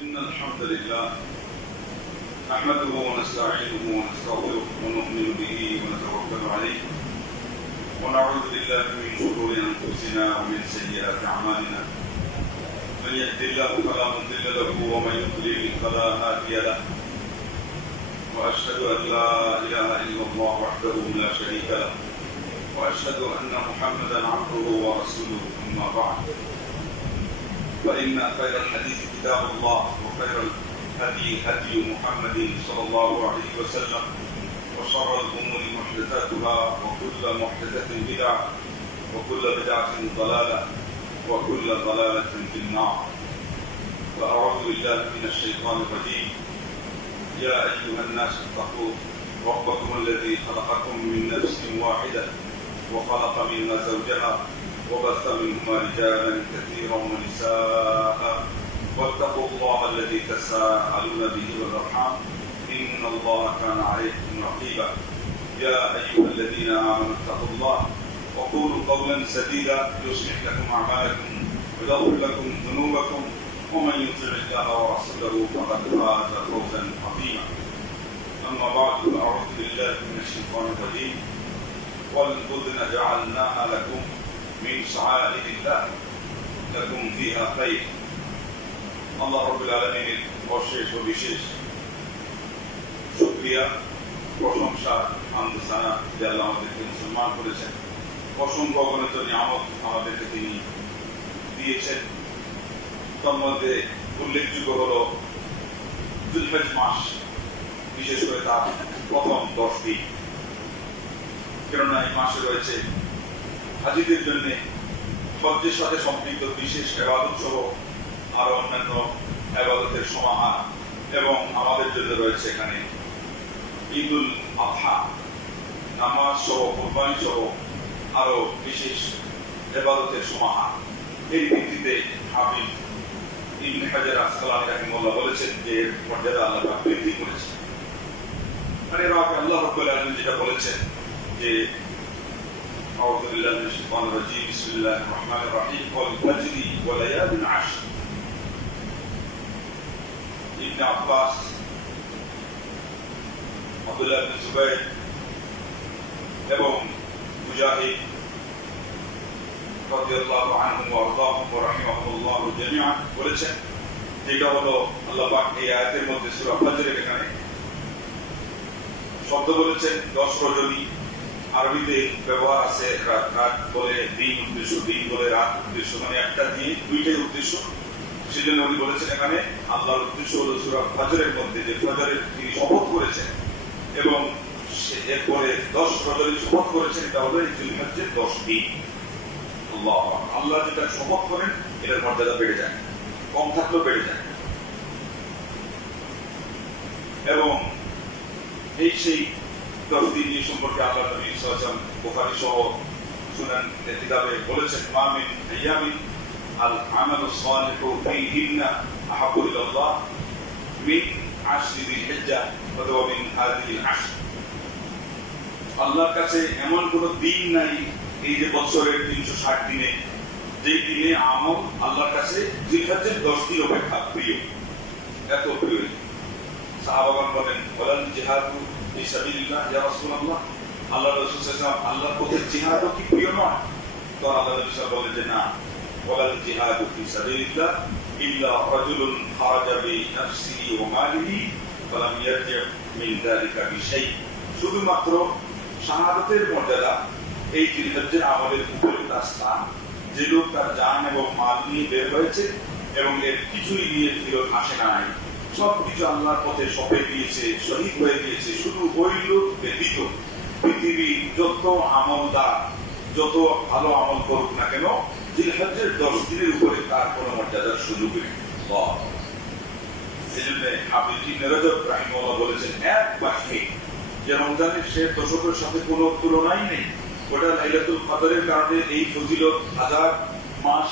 إن الحمد لله نحمده ونستعينه ونستغفره ونؤمن به ونتوكل عليه ونعوذ بالله من شرور أنفسنا ومن سيئات أعمالنا من يهد الله فلا مضل له ومن يضلل فلا هادي له وأشهد أن لا إله إلا الله وحده لا شريك له وأشهد أن محمدا عبده ورسوله أما بعد فإن خير الحديث كتاب الله وخير الهدي هدي محمد صلى الله عليه وسلم وشر الأمور محدثاتها وكل محدثة بدعة وكل بدعة ضلالة وكل ضلالة في النار وأعوذ بالله من الشيطان الرجيم يا أيها الناس اتقوا ربكم الذي خلقكم من نفس واحدة وخلق منها زوجها وبث منهما رجالا كثيرا ونساء واتقوا الله الذي تساءلون به والأرحام إن الله كان عليكم رقيبا يا أيها الذين آمنوا اتقوا الله وقولوا قولا سديدا يصلح لكم أعمالكم ويغفر لكم ذنوبكم ومن يطع الله ورسوله فقد فاز فوزا عظيما أما بعد فأعوذ بالله من الشيطان الرجيم والبدن جعلناها لكم من شعائر الله لكم فيها خير আল্লাহ রাব্বুল আলামিনের অশেষ ও বিশেষ শুকরিয়া প্রশংসা হামদ সানা যে আল্লাহ আমাদেরকে মুসলমান করেছেন অসংখ্য অগণিত নিয়ামত আমাদেরকে তিনি দিয়েছেন তার মধ্যে উল্লেখযোগ্য হলো যুলহজ মাস বিশেষ করে তার প্রথম 10 দিন কেননা এই মাসে রয়েছে হাজিদের জন্য হজ্জের সাথে সম্পৃক্ত বিশেষ ইবাদত সহ আরো অন্যান্য ইবাদতের সমাহার এবং আমাদের জন্য রয়েছে এখানে ঈদুল আযহা নামাজ সহ কুরবানি সহ আরো বিশেষ ইবাদতের সমাহার এই ভিত্তিতে হাফিজ ইবনে হাজার আসকালানী রাহিমাহুল্লাহ বলেছেন যে এর মর্যাদা আল্লাহ পাক বৃদ্ধি করেছেন মানে আল্লাহ রাব্বুল আলামিন যেটা বলেছেন যে أعوذ بالله من الشيطان الرجيم بسم الله الرحمن الرحيم والفجر وليال عشر ابن عباس عبد الله بن زبير এবং মুজাহিদ রাদিয়াল্লাহু আনহু ওয়া আরদাহু ওয়া রাহিমাহুল্লাহ জামিআন বলেছেন যেটা হলো আল্লাহ পাক এই আয়াতের মধ্যে সূরা ফজরের এখানে শব্দ বলেছেন 10 রজনী আরবিতে ব্যবহার আছে রাত বলে দিন উদ্দেশ্য দিন বলে রাত উদ্দেশ্য মানে একটা দিন দুইটাই উদ্দেশ্য সেজন্য উনি বলেছেন এখানে আল্লাহর উদ্দেশ্য হলো সূরা ফজরের মধ্যে যে ফজরের তিনি শপথ করেছেন এবং এরপরে 10 রজনী শপথ করেছেন এটা হলো এই জিলহজ্জের 10 দিন আল্লাহ যেটা শপথ করেন এটার মর্যাদা বেড়ে যায় কম থাকলেও বেড়ে যায় এবং এই সেই 10 দিন সম্পর্কে আল্লাহ নবী সাল্লাল্লাহু আলাইহি ওয়াসাল্লাম বুখারী সহ সুনান কিতাবে বলেছেন মা মিন আইয়ামিন আল আমালু সালিহু ফীহিন্না আহাব্বু ইলাল্লাহ মিন আশরি যিল হিজ্জা ওয়া মিন হাযিহিল আশর আল্লাহর কাছে এমন কোন দিন নাই এই যে বছরের 360 দিনে যে দিনে আমল আল্লাহর কাছে জিলহজ্জের 10 দিন অপেক্ষা প্রিয় এত প্রিয় সাহাবাগণ বলেন ওয়ালাল জিহাদু ফি সাবিলিল্লাহ ইয়া রাসূলুল্লাহ আল্লাহর রাসূল সাল্লাল্লাহু আলাইহি ওয়াসাল্লাম আল্লাহর পথে জিহাদ কি প্রিয় নয় তো আল্লাহ রাসূল বলেন যে না ওয়ালাল জিহাদু ফি সাবিলিল্লাহ ইল্লা রাজুলুন খারাজা বি নাফসিহি ওয়া মালিহি ফালাম ইয়ারজি মিন যালিকা বিশাই শুধুমাত্র শাহাদাতের মর্যাদা এই জিলহজ্জের আমলের উপরে তার স্থান যে লোক তার জান এবং মাল নিয়ে বের হয়েছে এবং এর কিছুই নিয়ে ফিরত আসে নাই সবকিছু আল্লাহর পথে সঁপে দিয়েছে শহীদ হয়ে গিয়েছে শুধু ওই লোক ব্যতীত পৃথিবীর যত আমলদার যত ভালো আমল করুক না কেন জিলহজ্জের 10 দিনের উপরে তার কোনো মর্যাদার সুযোগ নেই এই জন্য হাফিজ ইবনে রজব রাহিমাহুল্লাহ বলেছেন এক বাক্যে যে রমজানের শেষ দশকের সাথে কোনো তুলনাই নেই ওটা লাইলাতুল কদরের কারণে এই ফজিলত হাজার মাস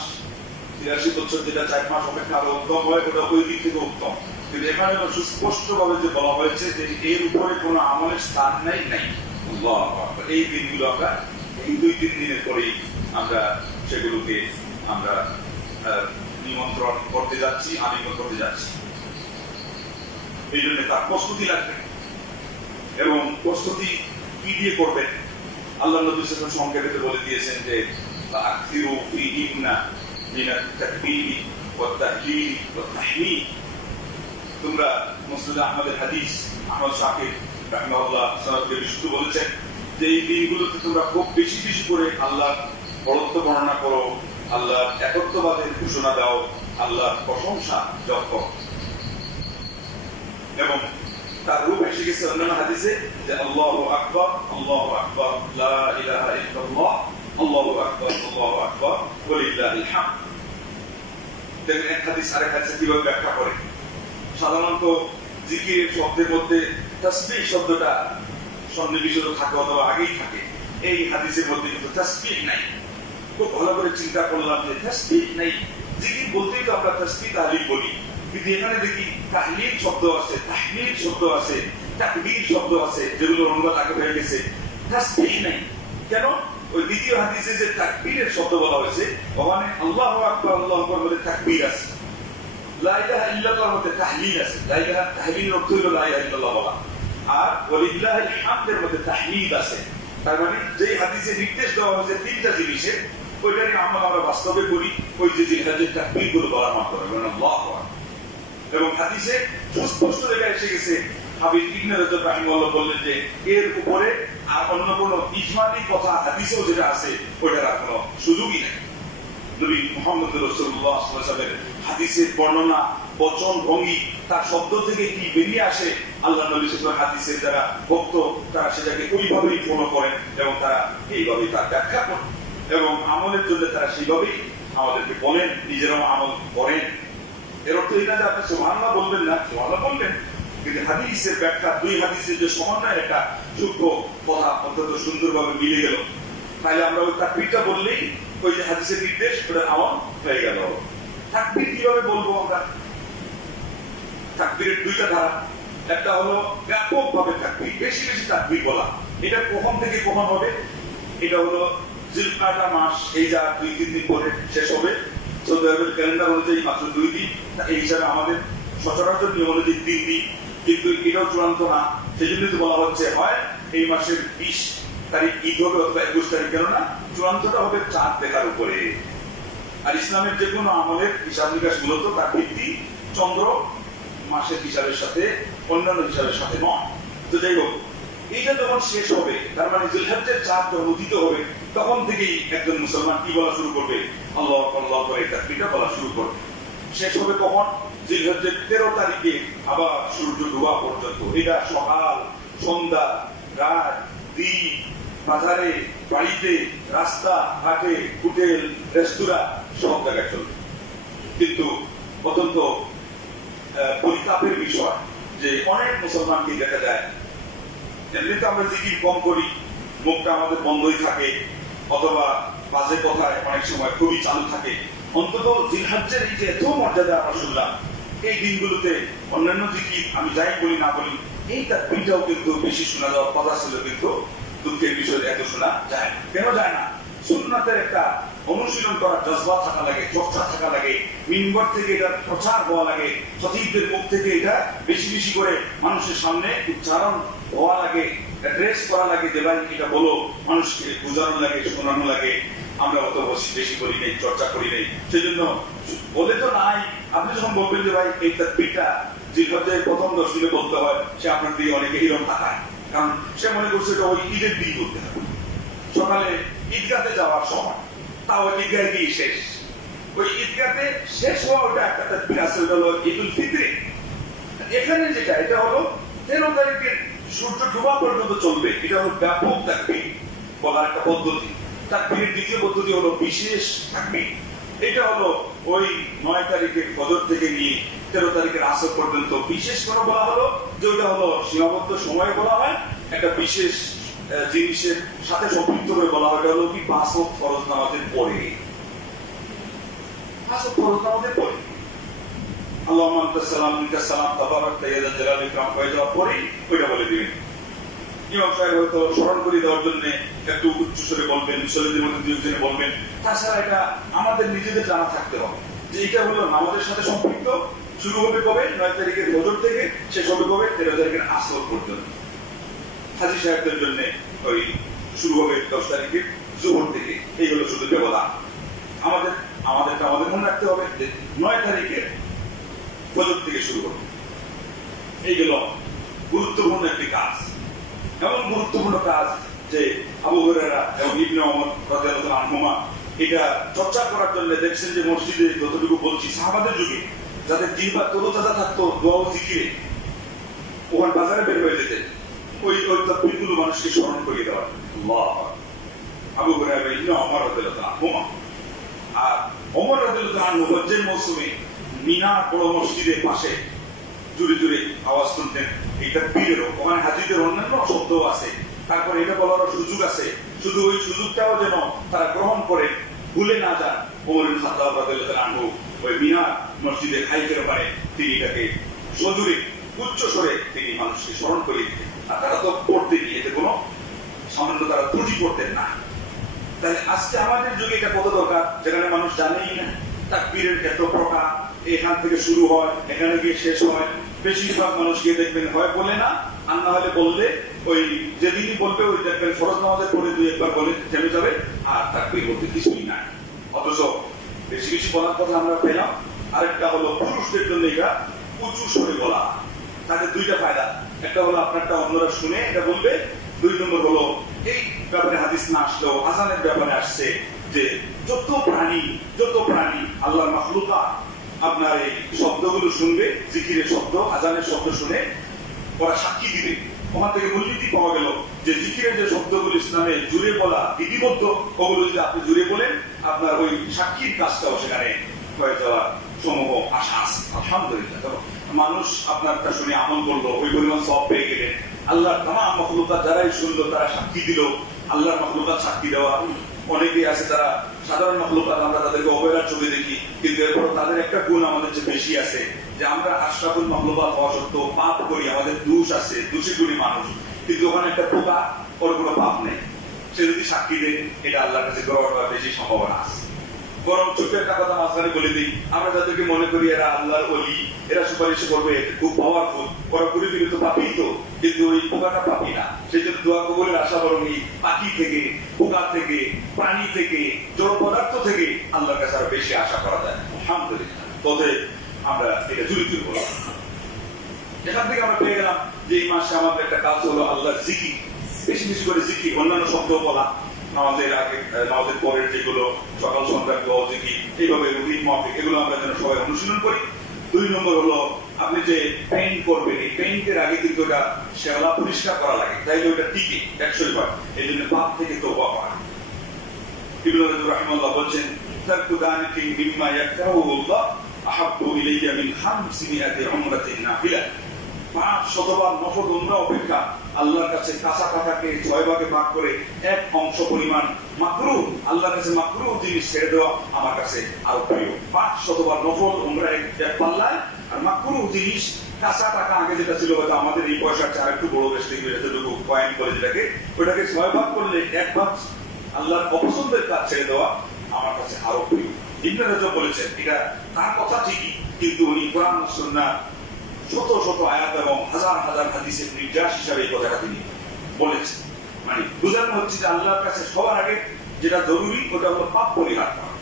83 বছর যেটা 4 মাস অপেক্ষা আরো উত্তম হয় ওটা ওই দিক থেকে উত্তম কিন্তু এখানে সুস্পষ্ট ভাবে যে বলা হয়েছে যে এর উপরে কোনো আমলের স্থান নাই আল্লাহু আকবার এই দিনগুলো আমরা এই 2-3 দিনের পরেই আমরা সেগুলোকে আমরা নিমন্ত্রণ করতে যাচ্ছি আলিঙ্গন করতে যাচ্ছি এই জন্য তার প্রস্তুতি লাগবে। এবং প্রস্তুতি কি দিয়ে করবেন? আল্লাহ নবী সাল্লাল্লাহু আলাইহি ওয়াসাল্লাম সংক্ষেপে বলে দিয়েছেন যে আকসিরু ফীহিন্না মিনাত তাকবীরি ওয়াত তাহলিল ওয়াত তাহমীদ। তোমরা মুসনাদ আহমদের হাদিস, আহমদ শাকির রাহিমাহুল্লাহ সনদে বিশুদ্ধ বলেছেন যে এই দিনগুলোতে তোমরা খুব বেশি বেশি করে আল্লাহর বড়ত্ব বর্ণনা করো, আল্লাহর একত্ববাদের ঘোষণা দাও, আল্লাহর প্রশংসা জপ করো। এবং তার রূপ এসে গেছে অন্যান্য হাদিসে যে আল্লাহু আকবার, আল্লাহু আকবার, লা ইলাহা ইল্লাল্লাহ, আল্লাহু আকবার, আল্লাহু আকবার, ওয়ালিল্লাহিল হামদ। দেখেন এক হাদিস আরেক হাদিসে কিভাবে ব্যাখ্যা করে। সাধারণত জিকিরের শব্দের মধ্যে তাসবিহ শব্দটা সন্নিবেশিত থাকে অথবা আগেই থাকে। এই হাদিসের মধ্যে কিন্তু তাসবিহ নাই। খুব ভালো করে চিন্তা করলাম যে তাসবিহ নাই, জিকির বলতেই তো আমরা তাসবিহ তাহলিল বলি, কিন্তু এখানে দেখি তাহলিল শব্দ আছে, তাহমিদ শব্দ আছে, তাকবীর শব্দ আছে, যেগুলো অনুবাদ আগে হয়ে গেছে। তাসবিহ নাই কেন? ওই দ্বিতীয় হাদিসে যে তাকবীরের শব্দ বলা হয়েছে ওখানে আল্লাহু আকবার, আল্লাহু আকবার বলে তাকবীর আছে, লা ইলাহা ইল্লাল্লাহ মধ্যে তাহলিল আছে। লা ইলাহা তাহলিলের অর্থ হলো লা ইলাহা ইল্লাল্লাহ বলা, আর ওয়ালিল্লাহিল হামদের মধ্যে তাহমিদ আছে। তার মানে যেই হাদিসে নির্দেশ দেওয়া হয়েছে তিনটা জিনিসের, ওইটাকে আমরা বাস্তবে করি ওই যে জিহাদের তাকবীর গুলো বলার মাধ্যমে, মানে আল্লাহু আকবার। এবং হাদিসে সুস্পষ্ট জায়গায় এসে গেছে, হাফিজ ইবনে রাজব রাহিমাহুল্লাহ বললেন যে এর উপরে আর অন্য কোনো ইজমালি কথা হাদিসেও যেটা আছে ওইটার আর কোনো সুযোগই নেই। নবী মুহাম্মদ রাসূলুল্লাহ সাল্লাল্লাহু আলাইহি ওয়াসাল্লামের হাদিসের বর্ণনা, বচন, ভঙ্গি, তার শব্দ থেকে কি বেরিয়ে আসে, আল্লাহ নবী সাল্লাল্লাহু আলাইহি ওয়াসাল্লাম হাদিসের যারা ভক্ত তারা সেটাকে ওইভাবেই ফলো করেন এবং তারা এইভাবেই তার ব্যাখ্যা করেন এবং আমলের জন্য তারা সেইভাবেই আমাদেরকে বলেন, নিজেরাও আমল করেন। এর অর্থ এটা যে আপনি সুবহানাল্লাহ বলবেন না, সুবহানাল্লাহ বলবেন, কিন্তু হাদিসের ব্যাখ্যা, দুই হাদিসের যে সমন্বয় একটা সূক্ষ্ম কথা অত্যন্ত সুন্দরভাবে মিলে গেল, তাহলে আমরা ওই তাকবীরটা বললেই ওই যে হাদিসের নির্দেশ ওটা আমল হয়ে গেল। তাকবীর কিভাবে বলবো আমরা? তাকবীরের দুইটা ধারা, একটা হলো ব্যাপকভাবে তাকবীর, বেশি বেশি তাকবীর বলা। এটা কখন থেকে কখন হবে? এটা হলো জিলকাদা মাস, এই যা 2-3 দিন পরে শেষ হবে। সৌদি আরবের ক্যালেন্ডার অনুযায়ী মাত্র 2 দিন, এই হিসাবে আমাদের সচরাচর নিয়ম অনুযায়ী 3 দিন, কিন্তু এটাও চূড়ান্ত না। সেই জন্যই তো বলা হচ্ছে হয় এই মাসের 20 তারিখ ঈদ হবে অথবা 21 তারিখ, কেননা চূড়ান্তটা হবে চাঁদ দেখার উপরে। আর ইসলামের যে কোনো আমলের হিসাব নিকাশ মূলত তার ভিত্তি চন্দ্র মাসের হিসাবের সাথে, অন্যান্য হিসাবের সাথে নয়। তো যাই হোক, এইটা যখন শেষ হবে, তার মানে জিলহজ্জের চাঁদ যখন উদিত হবে, তখন থেকেই একজন মুসলমান কি বলা শুরু করবে? আল্লাহু আকবার, আল্লাহু আকবার, এই তাকবীরটা বলা শুরু করবে। শেষ হবে কখন? জিলহজ্জের 13 তারিখে আবার সূর্য ডোবা পর্যন্ত। এটা সকাল, সন্ধ্যা, রাত, দিন, বাজারে, বাড়িতে, রাস্তা ঘাটে, হোটেল, রেস্তোরাঁ সব জায়গায় চলবে। কিন্তু অত্যন্ত পরিতাপের বিষয় যে অনেক মুসলমানকে দেখা যায় এমনিতে আমরা জিকির কম করি, মুখটা আমাদের বন্ধই থাকে, অথবা বাজে কথায় অনেক সময় খুবই চালু থাকে। অন্তত জিলহজ্জের এই যে এত মর্যাদা আমরা শুনলাম, এই দিনগুলোতে অন্যান্য জিকির আমি যাই বলি না বলি, এই তাকবীরটাও কিন্তু বেশি শোনা যাওয়ার কথা ছিল, কিন্তু দুঃখের বিষয় এত শোনা যায় না। কেন যায় না? সুন্নাতের একটা অনুশীলন করার জজবা থাকা লাগে, চর্চা থাকা লাগে, মিম্বর থেকে এটা প্রচার হওয়া লাগে, খতিবদের মুখ থেকে এটা বেশি বেশি করে মানুষের সামনে উচ্চারণ হওয়া লাগে, অ্যাড্রেস করা লাগে যে ভাই এটা বলো, মানুষকে বোঝানো লাগে, শোনানো লাগে। আমরা অত বেশি করি নেই, চর্চা করি নেই, সেজন্য বলে তো নাই। আপনি যখন বলবেন যে ভাই এই তাকবীরটা জিলহজ্জের প্রথম 10 দিনে বলতে হয়, সে আপনার দিকে অনেকে হিরণ তাকায়, কারণ সে মনে করছে এটা ওই ঈদের দিন করতে হবে। সকালে ঈদগাতে যাওয়ার সময়, তাও ঈদগাহে গিয়ে শেষ, ওই ঈদগাতে শেষ হওয়া ওটা একটা তাকবীর আছে, ওটা হলো ঈদুল ফিতরে। এখানে যেটা, এটা হলো 13 তারিখের সূর্য ডোবা পর্যন্ত চলবে, এটা হলো ব্যাপক তাকবীর বলার একটা পদ্ধতি। তাকবীরের দ্বিতীয় পদ্ধতি হলো বিশেষ তাকবীর। এটা হলো ওই 9 তারিখের ফজর থেকে নিয়ে 13 তারিখের আসর পর্যন্ত বিশেষ করে বলা হলো যে ওটা হলো সীমাবদ্ধ সময়ে বলা হয়, একটা বিশেষ জিনিসের সাথে সম্পৃক্ত করে বলা হয়। এটা হলো কি 5 ওয়াক্ত ফরজ নামাজের পরে, 5 ওয়াক্ত ফরজ নামাজের পরে আল্লাহুম্মা আনতাস সালাম মিনকাস সালাম তাবারাকতা ইয়া যাল জালালি ওয়াল ইকরাম হয়ে যাওয়ার পরেই ওইটা বলে দিবেন। ইমাম সাহেব হয়তো স্মরণ করে দেওয়ার জন্য একটু উচ্চ স্বরে বলবেন, ছেলেদের মধ্যে দুইজনে বলবেন। তাছাড়া এটা আমাদের নিজেদের জানা থাকতে হবে যে এটা হলো নামাজের সাথে সম্পৃক্ত শুরু হবে কবে? 9 তারিখের ফজর থেকে শেষ হবে কবে? 13 তারিখের আসর পর্যন্ত। হাজী সাহেবদের জন্য ওই শুরু হবে 10 তারিখের জোহর থেকে। এই হলো শুধু ব্যবধান। আমাদের মনে রাখতে হবে যে 9 তারিখের ফজর থেকে শুরু হবে। এইগুলো গুরুত্বপূর্ণ একটি কাজ, এমন গুরুত্বপূর্ণ কাজ যে আবু হুরায়রা এবং ইবনে ওমর রাদিয়াল্লাহু আনহুমা এটা চর্চা করার জন্য দেখছেন যে মসজিদে যতটুকু বলছি সাহাবাদের যুগে যাদের জিহ্বা তরতাজা থাকতো দোয়া ও জিকিরে, ওখানে বাজারে বের হয়ে যেতেন ওই তাকবীরগুলো মানুষকে স্মরণ করিয়ে দেওয়া। আল্লাহ আবু হুরায়রা ইবনে ওমর রাদিয়াল্লাহু আনহুমা। আর ওমর রাদিয়াল্লাহু আনহু হজ্জের মৌসুমে মিনার বড় মসজিদের পাশে জুড়ে জুড়ে আওয়াজ শুনতেন এই তাকবীরেরও। ওখানে হাজীদের অন্যান্য শব্দ আছে, তারপর এটা বলার সুযোগ আছে, শুধু ওই সুযোগটাও যেন তারা গ্রহণ করে ভুলে না যান। ওমর ইবনে খাত্তাব রাদিয়াল্লাহু আনহু ওই মিনার মসজিদের খাইফের পারে তিনি এটাকে সজোরে উচ্চ স্বরে তিনি মানুষকে স্মরণ করে দিতেন। আর তারা তো পড়তেনি, এতে কোনো সামান্য তারা ত্রুটি করতেন না। তাহলে আজকে আমাদের যুগে এটা কত দরকার, যেখানে মানুষ জানেই না তাকবীরের এত প্রকার, এখান থেকে শুরু হয় এখানে গিয়ে শেষ হয়। বেশিরভাগ মানুষ গিয়ে দেখবেন হয় বলে না, আর না হলে বললে ওই যেদিনই বলবে ওই দেখবেন ফরজ নামাজের পরে 2-1 বলে থেমে যাবে, আর তাকবীর বলতে কিছুই নাই। অথচ বেশি বেশি বলার কথা আমরা পেলাম। আরেকটা হলো পুরুষদের জন্য এটা উঁচু স্বরে বলা, তাদের দুইটা ফায়দা। একটা হলো আপনারটা অন্যরা শুনে এটা বলবে, 2 নম্বর হলো এই ব্যাপারে হাদিস না আসলেও আজানের ব্যাপারে আসছে যে যত প্রাণী আল্লাহর মাখলুকাত আপনার এই শব্দগুলো শুনবে, জিকিরের শব্দ আজানের শব্দ শুনে ওরা সাক্ষী দিবে। ওখান থেকে মূলনীতি পাওয়া গেল যে জিকিরের যে শব্দগুলো ইসলামে জুড়ে বলা বিধিবদ্ধ, ওগুলো যদি আপনি জুড়ে বলেন আপনার ওই সাক্ষীর কাজটাও সেখানে হয়ে যাওয়ার সমূহ আশা আছে। আলহামদুলিল্লাহ, মানুষ আপনারটা শুনে আমল করলো, ওই পরিমাণ সওয়াব পেয়ে গেলেন। আল্লাহর তামাম মাখলুকাত যারাই শুনলো তারা সাক্ষী দিল। আল্লাহর মাখলুকাত সাক্ষী দেওয়া, অনেকেই আছে তারা সাধারণ মাখলুকাত আমরা তাদেরকে অবহেলার চোখে দেখি, কিন্তু এরপর তাদের একটা গুণ আমাদের চেয়ে বেশি আছে যে আমরা আশরাফুল মাখলুকাত হওয়া সত্ত্বেও পাপ করি, আমাদের দোষ আছে, দোষী করি মানুষ। কিন্তু ওখানে একটা পোকা, ওর কোনো পাপ নেই, সে যদি সাক্ষী দেয় এটা আল্লাহর কাছে গ্রহণ হওয়ার বেশি সম্ভাবনা আছে। বরং ছোট একটা কথা মাঝখানে বলে দিই, আমরা যাদেরকে মনে করি এরা আল্লাহর ওলি, এরা সুপারিশ করবে, খুব পাওয়ারফুল, ওরা ঘুরে ফিরে তো পাপি, তো কিন্তু ওই পোকাটা পাপি না। সেই জন্য দোয়া কবুলের আশা বরং এই পাখি থেকে, পোকা থেকে, প্রাণী থেকে, জড় পদার্থ থেকে আল্লাহর কাছে আরো বেশি আশা করা যায়। আলহামদুলিল্লাহ, তবে আমরা এটা জড়িত বললাম। এখান থেকে আমরা পেয়ে গেলাম যে এই মাসে আমাদের একটা কাজ হলো আল্লাহর জিকির, বেশি বেশি করে জিকির, অন্যান্য শব্দ বলা, আমাদের আগে আমাদের পরের যেগুলো সকাল সন্ধ্যা দোয়া জিকির, এইভাবে রুটিন মাফিক এগুলো আমরা যেন সবাই অনুশীলন করি। 2 নম্বর হলো আপনি যে পেইন্ট করবেন, এই পেইন্টের আগে কিন্তু ওটা শ্যাওলা পরিষ্কার করা লাগে, তাইলে ওটা টিকে 100 বার। এই জন্য পাপ থেকে তওবা করা। ইবনে রাজব রাহিমাহুল্লাহ বলছেন তারকু দানিকি মিম্মা ইয়াকরাহুল্লাহ আহাব্বু ইলাইয়া মিন 500 উমরাতিন নাফিলা। 500 বার নফল উমরা অপেক্ষা আল্লাহর কাছে কাঁচা পাতাকে 6 ভাগে ভাগ করে 1 অংশ পরিমাণ মাকরুহ, আল্লাহর কাছে মাকরুহ জিনিস ছেড়ে দেওয়া আমার কাছে আরো প্রিয়। 500 বার নফল উমরা এক পাল্লায়, আর মাকরুহ জিনিস কাঁচা টাকা আগে যেটা ছিল হয়তো আমাদের এই পয়সার চেয়ে আরেকটু বড় বেশ থেকে যেটুকু কয়েন করে যেটাকে, ওটাকে 6 ভাগ করলে 1 ভাগ আল্লাহর অপছন্দের কাজ ছেড়ে দেওয়া আমার কাছে আরো প্রিয়। ইবনে রাজব বলেছেন এটা তার কথা ঠিকই, কিন্তু উনি কোরআন সুন্নাহ শত শত আয়াত এবং হাজার হাজার হাদিসের নির্যাস হিসাবে এই কথাটা তিনি বলেছেন। মানে বোঝানো হচ্ছে যে আল্লাহর কাছে সবার আগে যেটা জরুরি ওটা হলো পাপ পরিহার করা।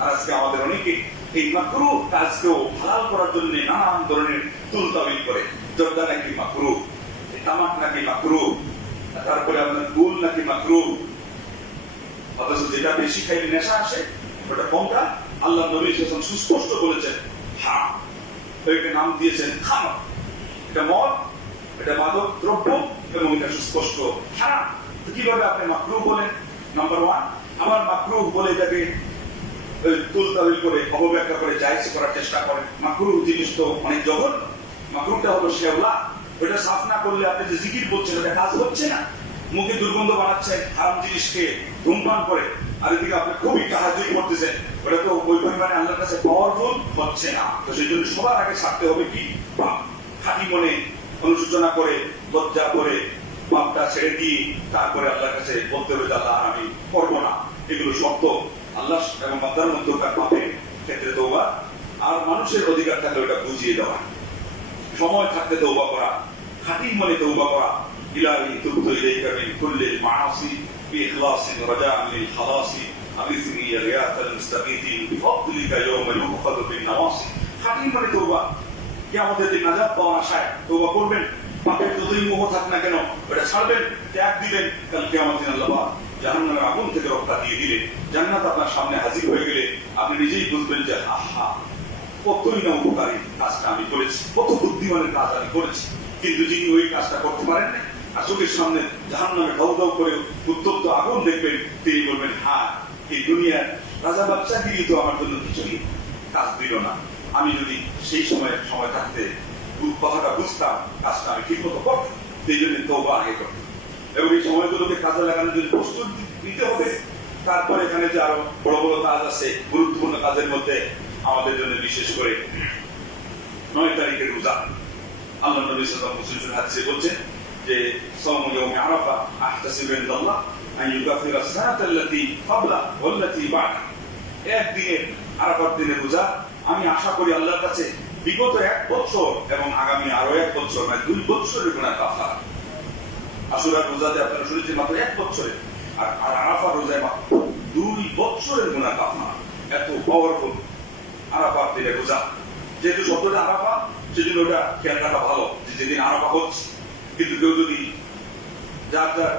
আর আজকে আমাদের অনেকে এই মাকরুহ কাজকেও হালাল করার জন্য নানান ধরনের তুলতাবিল করে, জর্দা নাকি মাকরুহ, তামাক নাকি মাকরুহ, তারপরে আপনার গুল নাকি মাকরুহ। অথচ যেটা বেশি খাইলে নেশা আসে ওটা কোনটা? আল্লাহ নবী সাল্লাল্লাহু আলাইহি ওয়াসাল্লাম সুস্পষ্ট বলেছেন হারাম, ওইটা নাম দিয়েছেন খামর। এটা মদ, এটা মাদক দ্রব্য, এবং এটা সুস্পষ্ট হারাম। তো কিভাবে আপনি মাকরুহ বলেন? নাম্বার 1, আবার মাকরুহ বলে এটাকে তুলতাবিল করে অপব্যাখ্যা করে জায়েজ করার চেষ্টা করেন। মাকরুহ জিনিস তো অনেক জঘন্য। মাকরুহটা হলো শেওলা, ওটা সাফ না করলে আপনি যে জিকির বলছেন ওটা কাজ হচ্ছে না, মুখে দুর্গন্ধ বানাচ্ছেন হারাম জিনিসকে ধূমপান করে, আর এদিকে আপনি খুবই তাহাজ্জুদ করতেছেন, ওটা তো ওই পরিমাণে আল্লাহর কাছে পাওয়ারফুল হচ্ছে না। তো সেই জন্য সবার আগে ছাড়তে হবে কি? পাপ। খাঁটি মনে অনুশোচনা করে, লজ্জা করে পাপটা ছেড়ে দিয়ে তারপরে আল্লাহর কাছে বলতে হবে আল্লাহ আমি করবো না। এগুলো শব্দ আল্লাহ এবং বান্দার মধ্যকার পাপের ক্ষেত্রে তওবা আর মানুষের অধিকার থাকলে ওটা বুঝিয়ে দেওয়া, সময় থাকতে তওবা করা, খাঁটি মনে তওবা করা। ইলাহি তুবতু ইলাইকা মিন কুল্লিল মাআসি বিইখলাসিন রাজাআন লিল খালাসি আবিসনি ইয়া রিয়াতাল মুস্তাগীথিন বিফadlika ইয়াওমা ইউখাযু বিন নাওয়াসি। খাঁটি মনে তওবা, কিয়ামতের দিন নাজাত পাওয়ার আশায় তওবা করবেন। পাপের যতই মোহ থাক না কেন ওটা ছাড়বেন, ত্যাগ দিবেন। কাল কিয়ামতের দিন আল্লাহ জাহান্নামের আগুন থেকে রক্ষা দিয়ে দিলে, জান্নাত আপনার সামনে হাজির হয়ে গেলে আপনি নিজেই বুঝবেন যে আহা, কতই না উপকারী কাজটা আমি করেছি, কত বুদ্ধিমানের কাজ আমি করেছি। কিন্তু যিনি ওই কাজটা করতে পারেন না, আর চোখের সামনে জাহান্নামে ধাউ ধাউ করে উত্তপ্ত আগুন দেখবেন, তিনি বলবেন হ্যাঁ, এই দুনিয়ার রাজা বাদশাগিরি তো আমার জন্য কিছুই কাজ দিল না। আমি যদি সেই সময় থাকতে কথাটা বুঝতাম, কাজটা আমি ঠিক মতো করতাম। সেই জন্য তওবা আগে করতাম। এবং এই সময়গুলোকে কাজে লাগানোর জন্য প্রস্তুত নিতে হবে। তারপরে এখানে যে আরো বড় বড় কাজ আছে, গুরুত্বপূর্ণ কাজের মধ্যে আমাদের জন্য বিশেষ করে 9 তারিখের রোজা। আল্লাহ নবী সাল্লাল্লাহু আলাইহি ওয়াসাল্লাম হাদিসে বলছেন যে সাওমু ইয়াউমি আরাফা আহতাসিবু ইনদাল্লাহ আন ইউকাফিরা আস-সানাতা আল্লাতী ক্বাবলা ওয়াল্লাতী বা'দা। একদিনের আরাফার দিনের রোজা আমি আশা করি আল্লাহর কাছে বিগত 1 বছর এবং আগামী আরো 1 বছর, মানে 2 বছরের গুনাহ কাফারা। আশুরার রোজাতে আপনারা শুনেছেন মাত্র 1 বছরের, আর আরাফার রোজায় মাত্র 2 বছরের গুনাহ কাফারা। এত পাওয়ারফুল আরাফার দিনের রোজা। যেহেতু শব্দটা আরাফা, সেজন্য ওটা খেয়াল রাখা ভালো যে যেদিন আরাফা হচ্ছে। কিন্তু কেউ যদি যার যার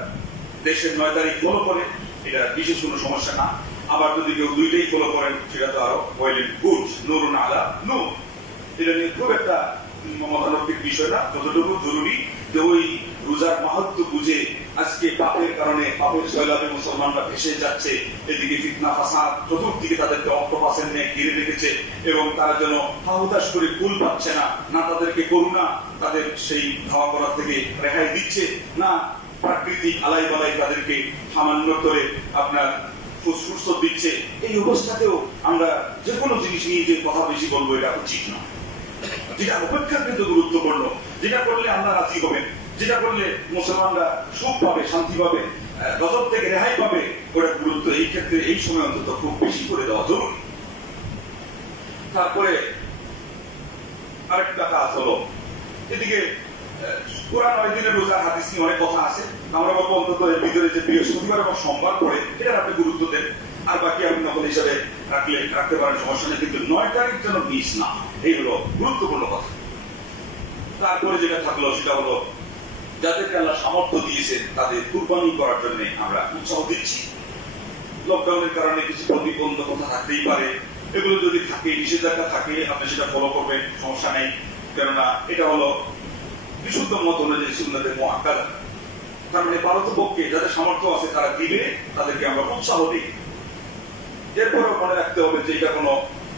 দেশের 9 তারিখ ফলো করে, এটা বিশেষ কোনো সমস্যা না। আবার যদি কেউ 2টাই ফলো করেন, সেটা তো আরো ওয়েল এন্ড গুড, নূরুন আলা নূর। এটা নিয়ে খুব একটা মতানৈক্যিক বিষয় না। যতটুকু জরুরি যে ওই রোজার মাহাত্ম্য বুঝে আজকে পাপের কারণে, পাপের সয়লাবে মুসলমানরা ভেসে যাচ্ছে। এদিকে ফিতনা ফাসাদ, চতুর্দিকে তাদেরকে অক্টোপাসের নিয়ে ঘিরে রেখেছে এবং তারা যেন হাহুতাশ করে কুল পাচ্ছে না, না তাদেরকে করুণা তাদের সেই ধাওয়া করার থেকে রেহাই দিচ্ছে, না প্রাকৃতিক আলাই বালাই তাদেরকে সামান্য করে আপনার ফুসফুস দিচ্ছে। এই অবস্থাতেও আমরা যে কোনো জিনিস নিয়ে যে কথা বেশি বলবো, এটা উচিত না। যেটা অপেক্ষাকৃত গুরুত্বপূর্ণ, যেটা করলে আল্লাহ রাজি হবেন, যেটা করলে মুসলমানরা সুখ পাবে, শান্তি পাবে, গজব থেকে রেহাই পাবে, ওটার গুরুত্ব এই ক্ষেত্রে এই সময় অন্তত খুব বেশি করে দেওয়া জরুরি। তারপরে আরেকটা কাজ হলো, এদিকে পুরা 9 দিনের রোজার হাদিস নিয়ে অনেক কথা আছে। আমরা বলবো অন্তত এর ভিতরে যে বৃহস্পতিবার এবং সোমবার পরে এটার আপনি গুরুত্ব দেন, আর বাকি আপনি নকল হিসাবে রাখতে পারেন, সমস্যা নেই। কিন্তু 9 তারিখ যেন মিস না, এই হলো গুরুত্বপূর্ণ কথা। তারপরে যেটা থাকলো সেটা হলো যাদেরকে আল্লাহ সামর্থ্য দিয়েছেন তাদের কুরবানি করার জন্য আমরা উৎসাহ দিচ্ছি। লকডাউনের কারণে কিছু প্রতিবন্ধকতা থাকতেই পারে, এগুলো যদি থাকে, নিষেধাজ্ঞা থাকে, আপনি সেটা ফলো করবেন, সমস্যা নেই। কেননা এটা হলো বিশুদ্ধ মত অনুযায়ী সুন্নাতে মুআক্কাদা। তার মানে পারতপক্ষে যাদের সামর্থ্য আছে তারা দিবে, তাদেরকে আমরা উৎসাহ দিই। এরপরেও মনে রাখতে হবে যে এটা কোনো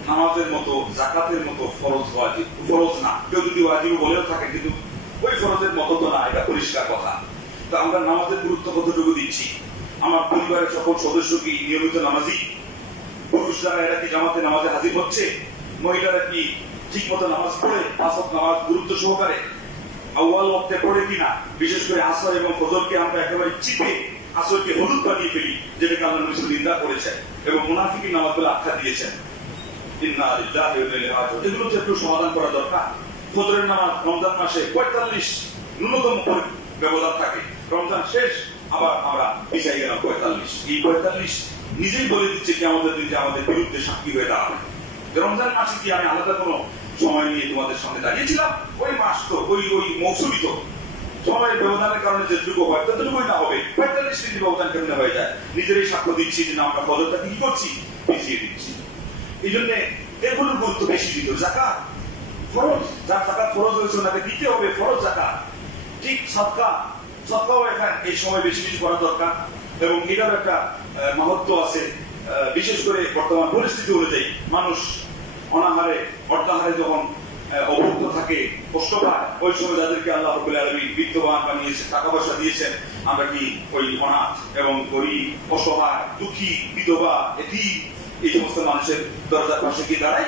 নামাজের মতো, যাকাতের মতো ফরজ ওয়াজিব, ফরজ না। কেউ যদি ওয়াজিব বলেও থাকে, কিন্তু ওই ফরজের মতো তো না, এটা পরিষ্কার কথা। তো আমরা নামাজের গুরুত্ব কতটুকু দিচ্ছি? আমার পরিবারের সকল সদস্য কি নিয়মিত নামাজি? পুরুষরা এরা কি জামাতে নামাজে হাজির হচ্ছে? মহিলারা কি ঠিক মতো নামাজ পড়ে, 5 ওয়াক্ত নামাজ গুরুত্ব সহকারে আউয়াল ওয়াক্তে পড়ে কিনা? বিশেষ করে আসর এবং ফজরকে আমরা একেবারে চিপে আসরকে হলুদ বানিয়ে ফেলি, যেটাকে আল্লাহ নবী নিন্দা করেছেন এবং মুনাফিকের নামাজ বলে আখ্যা দিয়েছেন। ইন্না লিল্লাহি ওয়া ইন্না ইলাইহি রাজিউন। এগুলো তো একটু সমাধান করা দরকার। ফজরের নামাজ রমজান মাসে 45 ন্যূনতম ব্যবধান থাকে, রমজান শেষ আবার আমরা পিছাই গেলাম 45। এই 45 নিজেই বলে দিচ্ছে কি আমাদের দিন আমাদের বিরুদ্ধে সাক্ষী হয়ে দাঁড়াবে। রমজান মাসে কি আমি আলাদা কোনো সময় নিয়ে তোমাদের সামনে দাঁড়িয়েছিলাম? ওই মাস তো ওই মৌসুমি তো, সময়ের ব্যবধানের কারণে যেটুকু হয় ততটুকুই না হবে। 45 মিনিট ব্যবধান কেমনে হয়ে যায়? নিজেরই সাক্ষ্য দিচ্ছি যে আমরা ফজরটা কি করছি, পিছিয়ে দিচ্ছি। এই জন্য এগুলোর গুরুত্ব বেশি দিত। যাকাত ফরজ, যার যাকাত ফরজ হয়েছে ওনাকে দিতে হবে ফরজ যাকাত। ঠিক সদকাও এখানে এই সময় বেশি বেশি করা দরকার এবং এটার একটা মাহাত্ম্য আছে। বিশেষ করে বর্তমান পরিস্থিতি অনুযায়ী মানুষ অনাহারে অর্ধাহারে যখন অভুক্ত থাকে, কষ্ট পায়, ওই সময় যাদেরকে আল্লাহ রাব্বুল আলামিন বিত্তবান বানিয়েছে, টাকা পয়সা দিয়েছেন, আমরা কি ওই অনাথ এবং গরিব, অসহায়, দুঃখী, বিধবা, এতিম এই সমস্ত মানুষের দরজার পাশে গিয়ে দাঁড়াই?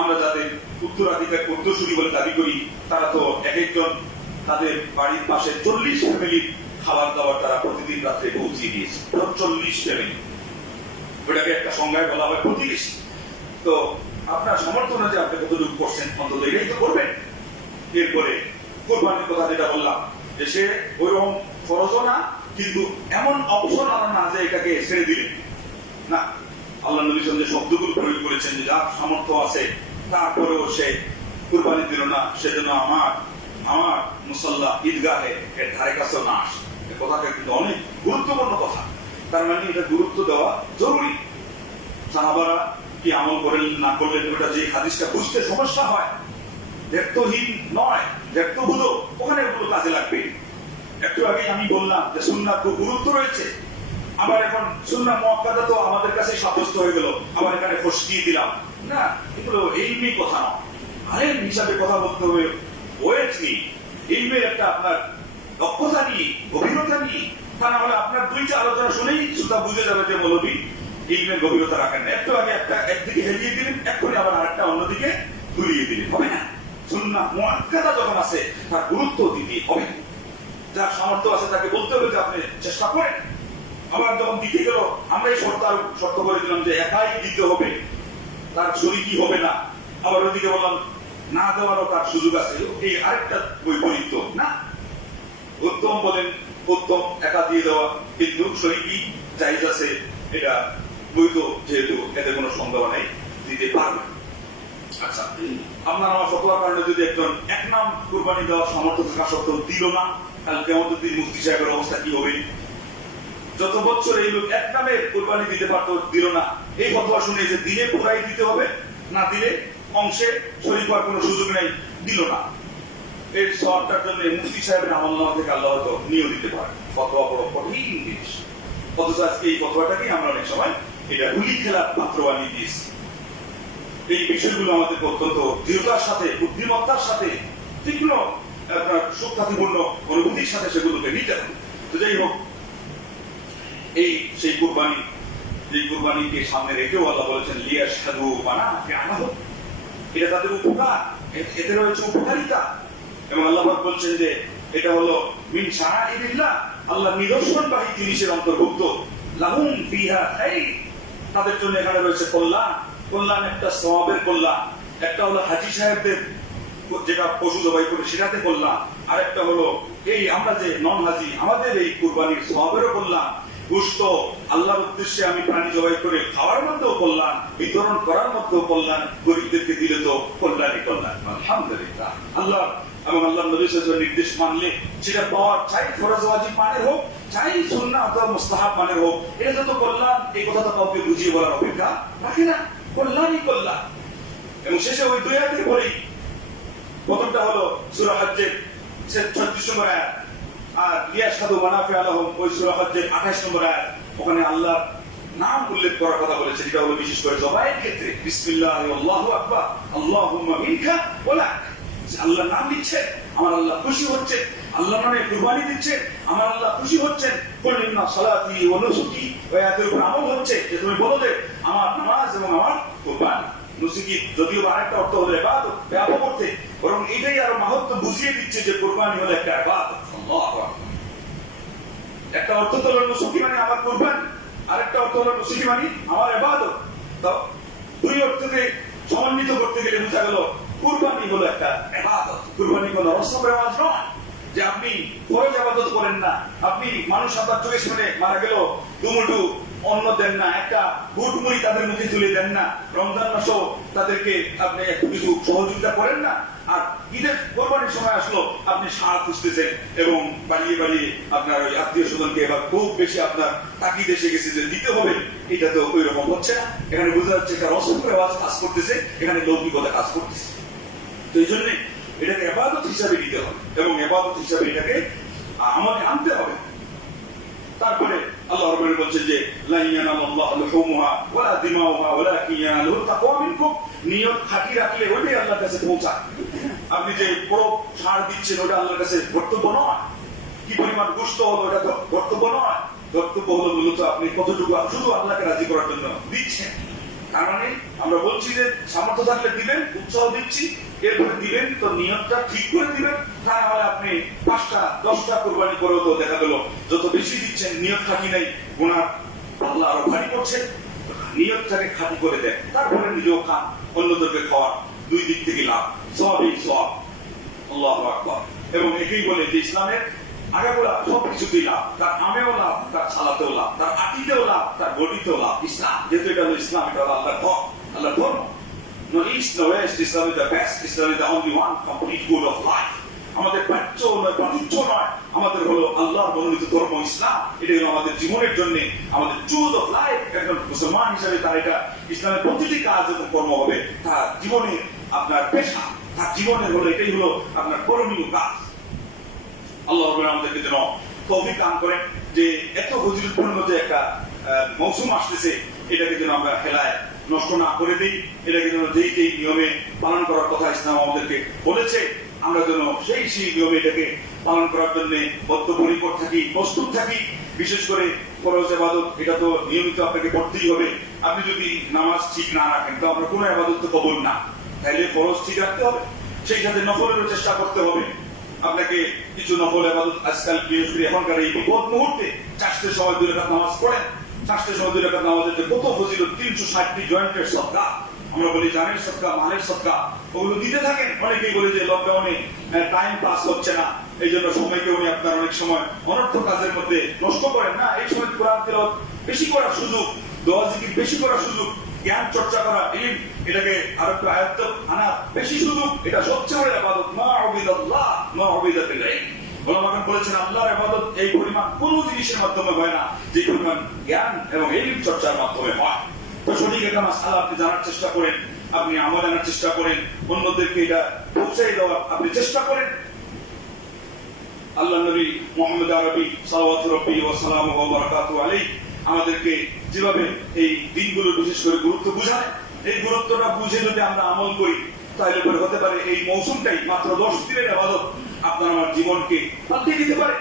আমরা যাদের উত্তরাধিকার উত্তরসূরি বলে দাবি করি, তারা তো এক একজন তাদের বাড়ির পাশে 40 ফ্যামিলির খাবার দাবার তারা প্রতিদিন রাত্রে পৌঁছিয়ে দিয়েছে। 40 ফ্যামিলি, ওটাকে একটা সংজ্ঞায় বলা হয় প্রতিবেশী। তো আপনার সমর্থন অনুযায়ী আপনি কতটুকু করছেন, অন্তত এটাই তো করবেন। এরপরে কোরবানির কথা যেটা বললাম, যে সে ওইরকম ফরজও না, কিন্তু এমন অপশন আনা না যে এটাকে ছেড়ে দিলেন না। আল্লাহ নবী যে শব্দগুলো প্রয়োগ করেছেন, যে যার সামর্থ্য আছে তারপরেও সে কুরবানি দিল না, সেজন্য আমার মুসাল্লা ঈদগাহে এর ধারে কাছেও না আসে। এই কথাটা কিন্তু অনেক গুরুত্বপূর্ণ কথা। তার মানে এটা গুরুত্ব দেওয়া জরুরি। সাহাবারা কি আমল করেন না করলেন, ওটা যে হাদিসটা বুঝতে সমস্যা হয়, দেখতহীন নয়, দেখতহুদ, ওখানে ওগুলো কাজে লাগবে। একটু আগে আমি বললাম যে সুন্নাত খুব গুরুত্ব রয়েছে। আবার এখন সুন্নাহ মুআক্কাদা তো আমাদের কাছে সাব্যস্ত হয়ে গেল, আবার এখানে ফসকিয়ে দিলাম না। এগুলো ইলমি কথা নয়, আলেম হিসাবে কথা বলতে হবে ওয়েট নিয়ে, ইলমের একটা আপনার দক্ষতা নিয়ে, গভীরতা নিয়ে। তা না হলে আপনার দুইটা আলোচনা শুনেই সুতা বুঝে যাবে যে মৌলবী ইলমের গভীরতা রাখেন না। একটু আগে একটা একদিকে হেলিয়ে দিলেন, এক্ষুনি আবার আরেকটা অন্যদিকে ঘুরিয়ে দিলেন, হবে না। সুন্নাহ মুআক্কাদা যখন আছে তার গুরুত্ব দিতে হবে। যার সামর্থ্য আছে তাকে বলতে হবে যে আপনি চেষ্টা করেন। আবার যখন দিতে গেল, আমরা এই শর্ত করে দিলাম যে একাই দিতে হবে, তার শরীকই হবে না। আবার ওইদিকে বললাম না দেওয়ারও তার সুযোগ আছে, এই আরেকটা বৈপরীত্য না। উত্তম বলেন উত্তম একা দিয়ে দেওয়া, কিন্তু শরীকই জায়েজ আছে, এটা বৈধ, যেহেতু এতে কোনো সন্দেহ নেই, দিতে পারবে। আচ্ছা, আপনার আমার ফতোয়ার কারণে যদি একজন এক নাম কুরবানি দেওয়ার সামর্থ্য থাকা সত্ত্বেও দিল না, তাহলে কিয়ামতের দিন মুফতি সাহেবের অবস্থা কি হবে? যত বছর এই লোক এক নামে কুরবানি দিতে পারতো, দিল না, এই ফতোয়া শুনে যে দিলে পুরাই দিতে হবে, না দিলে অংশে শরীক হওয়ার কোনো সুযোগ নেই, দিল না, এই সওয়াবটার জন্য মুফতি সাহেবের আমলনামা থেকে আল্লাহ হয়তো নিয়েও দিতে পারে। ফতোয়া বড় কঠিন জিনিস, অথচ আজকে এই ফতোয়াটাকেই আমরা অনেক সময় এটা গুলি খেলার পাত্র বানিয়ে দিয়েছি। এই বিষয়গুলো আমাদের অত্যন্ত দৃঢ়তার সাথে, বুদ্ধিমত্তার সাথে, তীক্ষ্ণ সুখ্যাতিপূর্ণ অনুভূতির সাথে সেগুলোকে নিতে হবে। তো যাই হোক, এই সেই কুরবানি, যে কুরবানিকে সামনে রেখেও আল্লাহ বলেছেন লিয়াশহাদু মানাফিআ, এটা তাদের উপকার, এতে রয়েছে উপকারিতা। এবং আল্লাহ পাক বলছেন যে এটা হলো মিন শাআইরিল্লাহ, আল্লাহর নিদর্শনবাহী জিনিসের অন্তর্ভুক্ত। লাহুম ফিহা খায়র, তাদের জন্য এখানে রয়েছে কল্যাণ। কল্যাণ একটা সওয়াবের কল্যাণ, একটা হলো হাজী সাহেবদের যেটা পশু জবাই করে সেটাতে কল্যাণ, আরেকটা হলো এই আমরা যে নন হাজী আমাদের এই কুরবানির সওয়াবেরও কল্যাণ। গোশত আল্লাহর উদ্দেশ্যে আমি প্রাণী জবাই করে খাওয়ার মধ্যেও কল্যাণ, বিতরণ করার মধ্যেও কল্যাণ, গরিবদেরকে দিলে তো কল্যাণই কল্যাণ। আলহামদুলিল্লাহ। আল্লাহ এবং আল্লাহ নবী সাল্লাল্লাহু আলাইহি ওয়াসাল্লাম নির্দেশ মানলে সেটা পাওয়ার, চাই ফরজ ওয়াজিব মানের হোক, চাই সুন্নাহ অথবা মুস্তাহাব মানের হোক, এটা যত কল্যাণ, এই কথা তো কাউকে বুঝিয়ে বলার অপেক্ষা রাখে না। কল্যাণই কল্যাণ। এবং শেষে ওই দুই আয়াতে বলি, প্রথমটা হলো সূরা হজ্জের 36 নম্বর আয়াত, আর লিয়াশহাদু মানাফিআ লাহুম ওই সূরা হজ্জের 28 নম্বর আয়াত। ওখানে আল্লাহর নাম উল্লেখ করার কথা বলেছে, যেটা হলো বিশেষ করে জবাইয়ের ক্ষেত্রে বিসমিল্লাহি আল্লাহু আকবার আল্লাহুম্মা মিনকা ওয়া লাক। আল্লাহর নাম নিচ্ছে, আমার আল্লাহ খুশি হচ্ছে, আল্লাহর নামে কুরবানি দিচ্ছে, আমার আল্লাহ খুশি হচ্ছেন। কুল ইন্না সালাতি ওয়া নুসুকি, ওই আয়াতের উপর আমল হচ্ছে যে তুমি বলো যে আমার নামাজ এবং আমার কুরবানি। নুসুকি যদিও আরেকটা অর্থ হলো ইবাদত, ব্যাপক অর্থে, বরং এটাই আরো মাহাত্ম্য বুঝিয়ে দিচ্ছে যে কুরবানি হলো একটা ইবাদত। আল্লাহু আকবার। একটা অর্থ তো হলো নুসুকি মানে আমার কুরবানি, আরেকটা অর্থ হলো নুসুকি মানে আমার ইবাদত। তো দুই অর্থকে সমন্বিত করতে গেলে বোঝা গেল কুরবানি হলো একটা ইবাদত। কুরবানি কোনো রসম রেওয়াজ নয় যে আপনি ফরজ ইবাদত করেন না, আপনি মানুষ আপনার চোখের সামনে মারা গেল দুমুঠু অন্ন দেন না, একটা বুট মুড়ি তাদের মুখে তুলে দেন না, রমজান মাসেও তাদেরকে আপনি একটু কিছু সহযোগিতা করেন না, আর ঈদের কোরবানির সময় আসলো আপনি সার খুঁজতেছেন এবং বাড়িয়ে বাড়িয়ে আপনার ওই আত্মীয় স্বজনকে এবার খুব বেশি আপনার তাকিদ এসে গেছে যে দিতে হবে, এটা তো ওই রকম হচ্ছে না। এখানে বোঝা যাচ্ছে একটা রসম রেওয়াজ কাজ করতেছে, এখানে লৌকিকতা কাজ করতেছে। তো এই জন্য এটাকে ইবাদত হিসাবে নিতে হবে এবং ইবাদত হিসাবে এটাকে আমাকে আনতে হবে। তারপরে আল্লাহ রাব্বুল বলছেন যে লা ইয়ানালুল্লাহু লুহুমুহা ওয়ালা দিমাউহা ওয়ালাকিন ইয়ানালুহু তাকওয়া মিনকুম, নিয়ত খাঁটি রাখলে ওইটাই আল্লাহর কাছে পৌঁছায়। আপনি যে বড় ছাড় দিচ্ছেন ওটা আল্লাহর কাছে কর্তব্য নয়, কি পরিমাণ গোশত হলো ওটা তো কর্তব্য নয়। কর্তব্য হলো মূলত আপনি কতটুকু শুধু আল্লাহকে রাজি করার জন্য দিচ্ছেন। তার মানে আমরা বলছি যে সামর্থ্য থাকলে দিবেন, উৎসাহ দিচ্ছি, এরপরে দিবেন তো নিয়তটা ঠিক করে দিবেন। তা না হলে আপনি 5টা 10টা কুরবানি করেও তো দেখা গেল যত বেশি দিচ্ছেন নিয়ত থাকি নাই, গুনাহ আল্লাহ আরো ভারী করছে। নিয়তটাকে খাঁটি করে দেন, তারপরে নিজেও খান, অন্যদেরকে খাওয়ার, দুই দিক থেকে লাভ, সবই সব। আল্লাহু আকবার। এবং একেই বলে যে ইসলামের আগাগোড়া সবকিছুতেই লাভ, তার আমেও লাভ, তার ছালাতেও লাভ, তার আটিতেও লাভ, তার বডিতেও লাভ। ইসলাম যেহেতু এটা হলো ইসলাম, এটা হলো আল্লাহর হক, আল্লাহর ধর্ম। No east, no west, Islam is the best, Islam is the only one complete good of life. আমাদের প্রাচ্য নয়, প্রাচুর্য নয়, আমাদের হলো আল্লাহর মনোনীত ধর্ম ইসলাম। এটা হলো আমাদের জীবনের জন্য আমাদের ট্রুথ অফ লাইফ। একজন মুসলমান হিসেবে তার এটা ইসলামের প্রতিটি কাজ এবং কর্ম হবে তার জীবনে আপনার পেশা, তার জীবনের হলো এটাই হলো আপনার করণীয় কাজ। আল্লাহ আমাদেরকে যেন তৌফিক দান করেন যে এত ফজিলতপূর্ণ যে একটা মৌসুম আসতেছে, এটাকে যেন আমরা হেলায় নষ্ট না করে দিই। এটাকে যেন যেই যেই নিয়মে পালন করার কথা ইসলাম আমাদেরকে বলেছে, আমরা যেন সেই নিয়মে এটাকে পালন করার জন্য বদ্ধপরিকর থাকি, প্রস্তুত থাকি। বিশেষ করে ফরজ ইবাদত, এটা তো নিয়মিত আপনাকে করতেই হবে। আপনি যদি নামাজ ঠিক না রাখেন তো আপনার কোনো ইবাদত তো কবুল না, তাইলে ফরজ ঠিক রাখতে হবে, সেই সাথে নফলেরও চেষ্টা করতে হবে। আপনাকে কিছু নফল ইবাদত আজকাল বিশেষ করে এখনকার এই বিপদ মুহূর্তে চাষের সময় 2 রাকাত নামাজ পড়েন। চাষের সময় 2 রাকাত নামাজের যে কত ফজিলত, 360টি জয়েন্টের সদকা, আমরা বলি জানের সদকা, মালের সদকা, ওগুলো দিতে থাকেন। অনেকেই বলে যে লকডাউনে টাইম পাস হচ্ছে না, এই জন্য সময়কে উনি আপনার অনেক সময় অনর্থক কাজের মধ্যে নষ্ট করেন না। এই সময় কোরআন তিলাওয়াত বেশি করার সুযোগ, দোয়া জিকির বেশি করার সুযোগ, জ্ঞান চর্চা করা, ইলম এটাকে আরো একটু আয়ত্ত আনা বেশি সুযোগ। এটা সবচেয়ে বড় ইবাদত। মা উবিদাল্লাহ মা উবিদাতিল ইলম। ওলামাগণ বলেছেন আল্লাহর ইবাদত এই পরিমাণ কোন জিনিসের মাধ্যমে হয় না যে পরিমাণ জ্ঞান এবং ইলম চর্চার মাধ্যমে হয়। তো সঠিক একটা মাসআলা আপনি জানার চেষ্টা করেন, আপনি আমল আনার চেষ্টা করেন, অন্যদেরকে এটা পৌঁছে দেওয়ার আপনি চেষ্টা করেন। আল্লাহ নবী মুহাম্মদ আরবি সাল্লাল্লাহু আলাইহি ওয়া সাল্লাম ওয়া বারাকাতুহু আলাইহি আমাদেরকে যেভাবে এই দিনগুলো বিশেষ করে গুরুত্ব বুঝায়, এই গুরুত্বটা বুঝে যদি আমরা আমল করি তাহলে পরে হতে পারে এই মৌসুমটাই মাত্র 10 দিনের ইবাদত আপনার আমার জীবনকে পাল্টে দিতে পারে।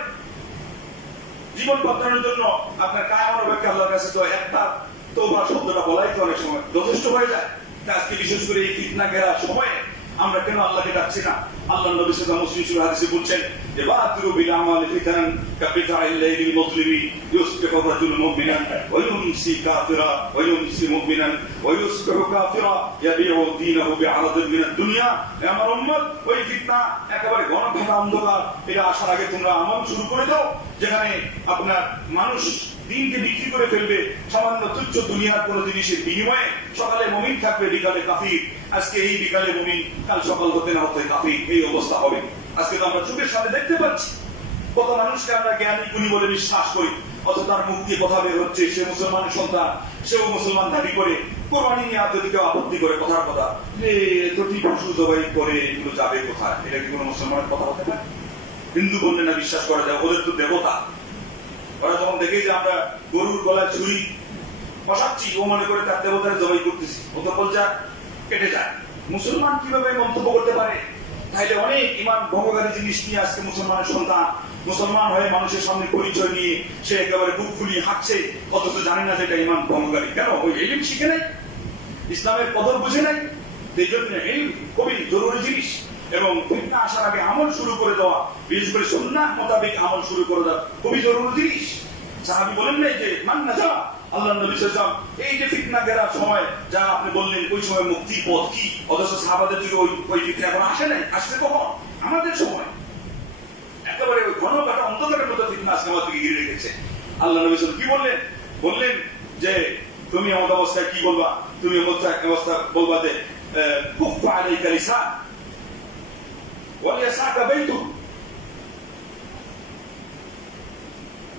জীবন বদলানোর জন্য আপনার কায়ামত অপেক্ষা আল্লাহর কাছে তো একটা তওবা শব্দটা বলাই তো অনেক সময় যথেষ্ট হয়ে যায়। আজকে বিশেষ করে এই ফিতনা ঘেরা সময়ে আমরা কেন আল্লাহকে ডাকছি না? আল্লাহ নবী সাল্লাল্লাহু আলাইহি ওয়াসাল্লাম হাদিসে বলছেন যে বাতিরু বিল আমাল ফিতান কাবিতাইল লাইলিল মুজলিমি ইউসবিহু রাজুলুন মুমিনান ওয়া ইউমসি কাফিরা ওয়া ইউমসি মুমিনান ওয়া ইউসবিহু কাফিরা ইয়াবিউ দীনাহু বিআরাদিন মিনাদ দুনিয়া। আমার উম্মত, ওই ফিতনা একেবারে ঘন ঘন অন্ধকার, এটা আসার আগে তোমরা আমল শুরু করে দাও, যেখানে আপনার মানুষ দিনকে বিক্রি করে ফেলবে সামান্য তুচ্ছ দুনিয়ার কোন জিনিসের বিনিময়ে। সকালে মুমিন থাকবে, বিকালে কাফির। আজকে এই বিকালে মুমিন, কাল সকাল হতে না হতে কাফির, এই অবস্থা হবে। আজকে তো আমরা চোখের সামনে দেখতে পাচ্ছি কত মানুষকে আমরা জ্ঞানী গুণী বলে বিশ্বাস করি, অথচ তার মুখ দিয়ে কথা বের হচ্ছে সে মুসলমানের সন্তান, সেও মুসলমান দাবি করে। কোরবানি নিয়ে যদি কেউ আপত্তি করে কথার কথা, এতটি পশু জবাই করে এগুলো যাবে কোথায়? এটা কি কোনো মুসলমানের কথা হতে পারে? হিন্দু বললে না বিশ্বাস করা যায়, ওদের তো দেবতা। ওরা যখন দেখে যে আমরা গরুর গলায় ছুরি বসাচ্ছি, ও মনে করে তার দেবতারে জবাই করতেছি, ও তো কলজা কেটে যায়। মুসলমান কিভাবে মন্তব্য করতে পারে? তাইলে অনেক ইমান ভঙ্গকারী জিনিস নিয়ে আজকে মুসলমানের সন্তান মুসলমান হয়ে মানুষের সামনে পরিচয় নিয়ে সে একেবারে বুক ফুলিয়ে হাঁটছে, অথচ জানে না যে এটা ইমান ভঙ্গকারী। কেন? ওই ইলম শিখে নাই, ইসলামের কদর বুঝে নাই। এই জন্য ইলম খুবই জরুরি জিনিস। এবং ফিতনা আসার আগে আমল শুরু করে দেওয়া, বিশেষ করে সুন্নাহ মোতাবেক আমল শুরু করে দেওয়া খুবই জরুরি জিনিস। সাহাবী বলেন নাই যে মান নাজা, আল্লাহ নবী সাল্লাল্লাহু আলাইহি ওয়াসাল্লাম এই যে ফিতনা ঘেরার সময় যা আপনি বললেন ওই সময় মুক্তির পথ কি? অথচ সাহাবাদের যুগে ওই ফিতনা এখন আসে নাই। আসছে কখন? আমাদের সময়। একেবারে ওই ঘন কাটা অন্ধকারের মতো ফিতনা আজকে আমাদেরকে ঘিরে রেখেছে। আল্লাহ নবী সাল্লাল্লাহু আলাইহি ওয়াসাল্লাম কি বললেন? বললেন যে তুমি আমাদের অবস্থায় কি বলবা? তুমি অবস্থা বলবা যে কুফা আলাইকা লিসান ওয়া ইয়াসাকা বাইতুক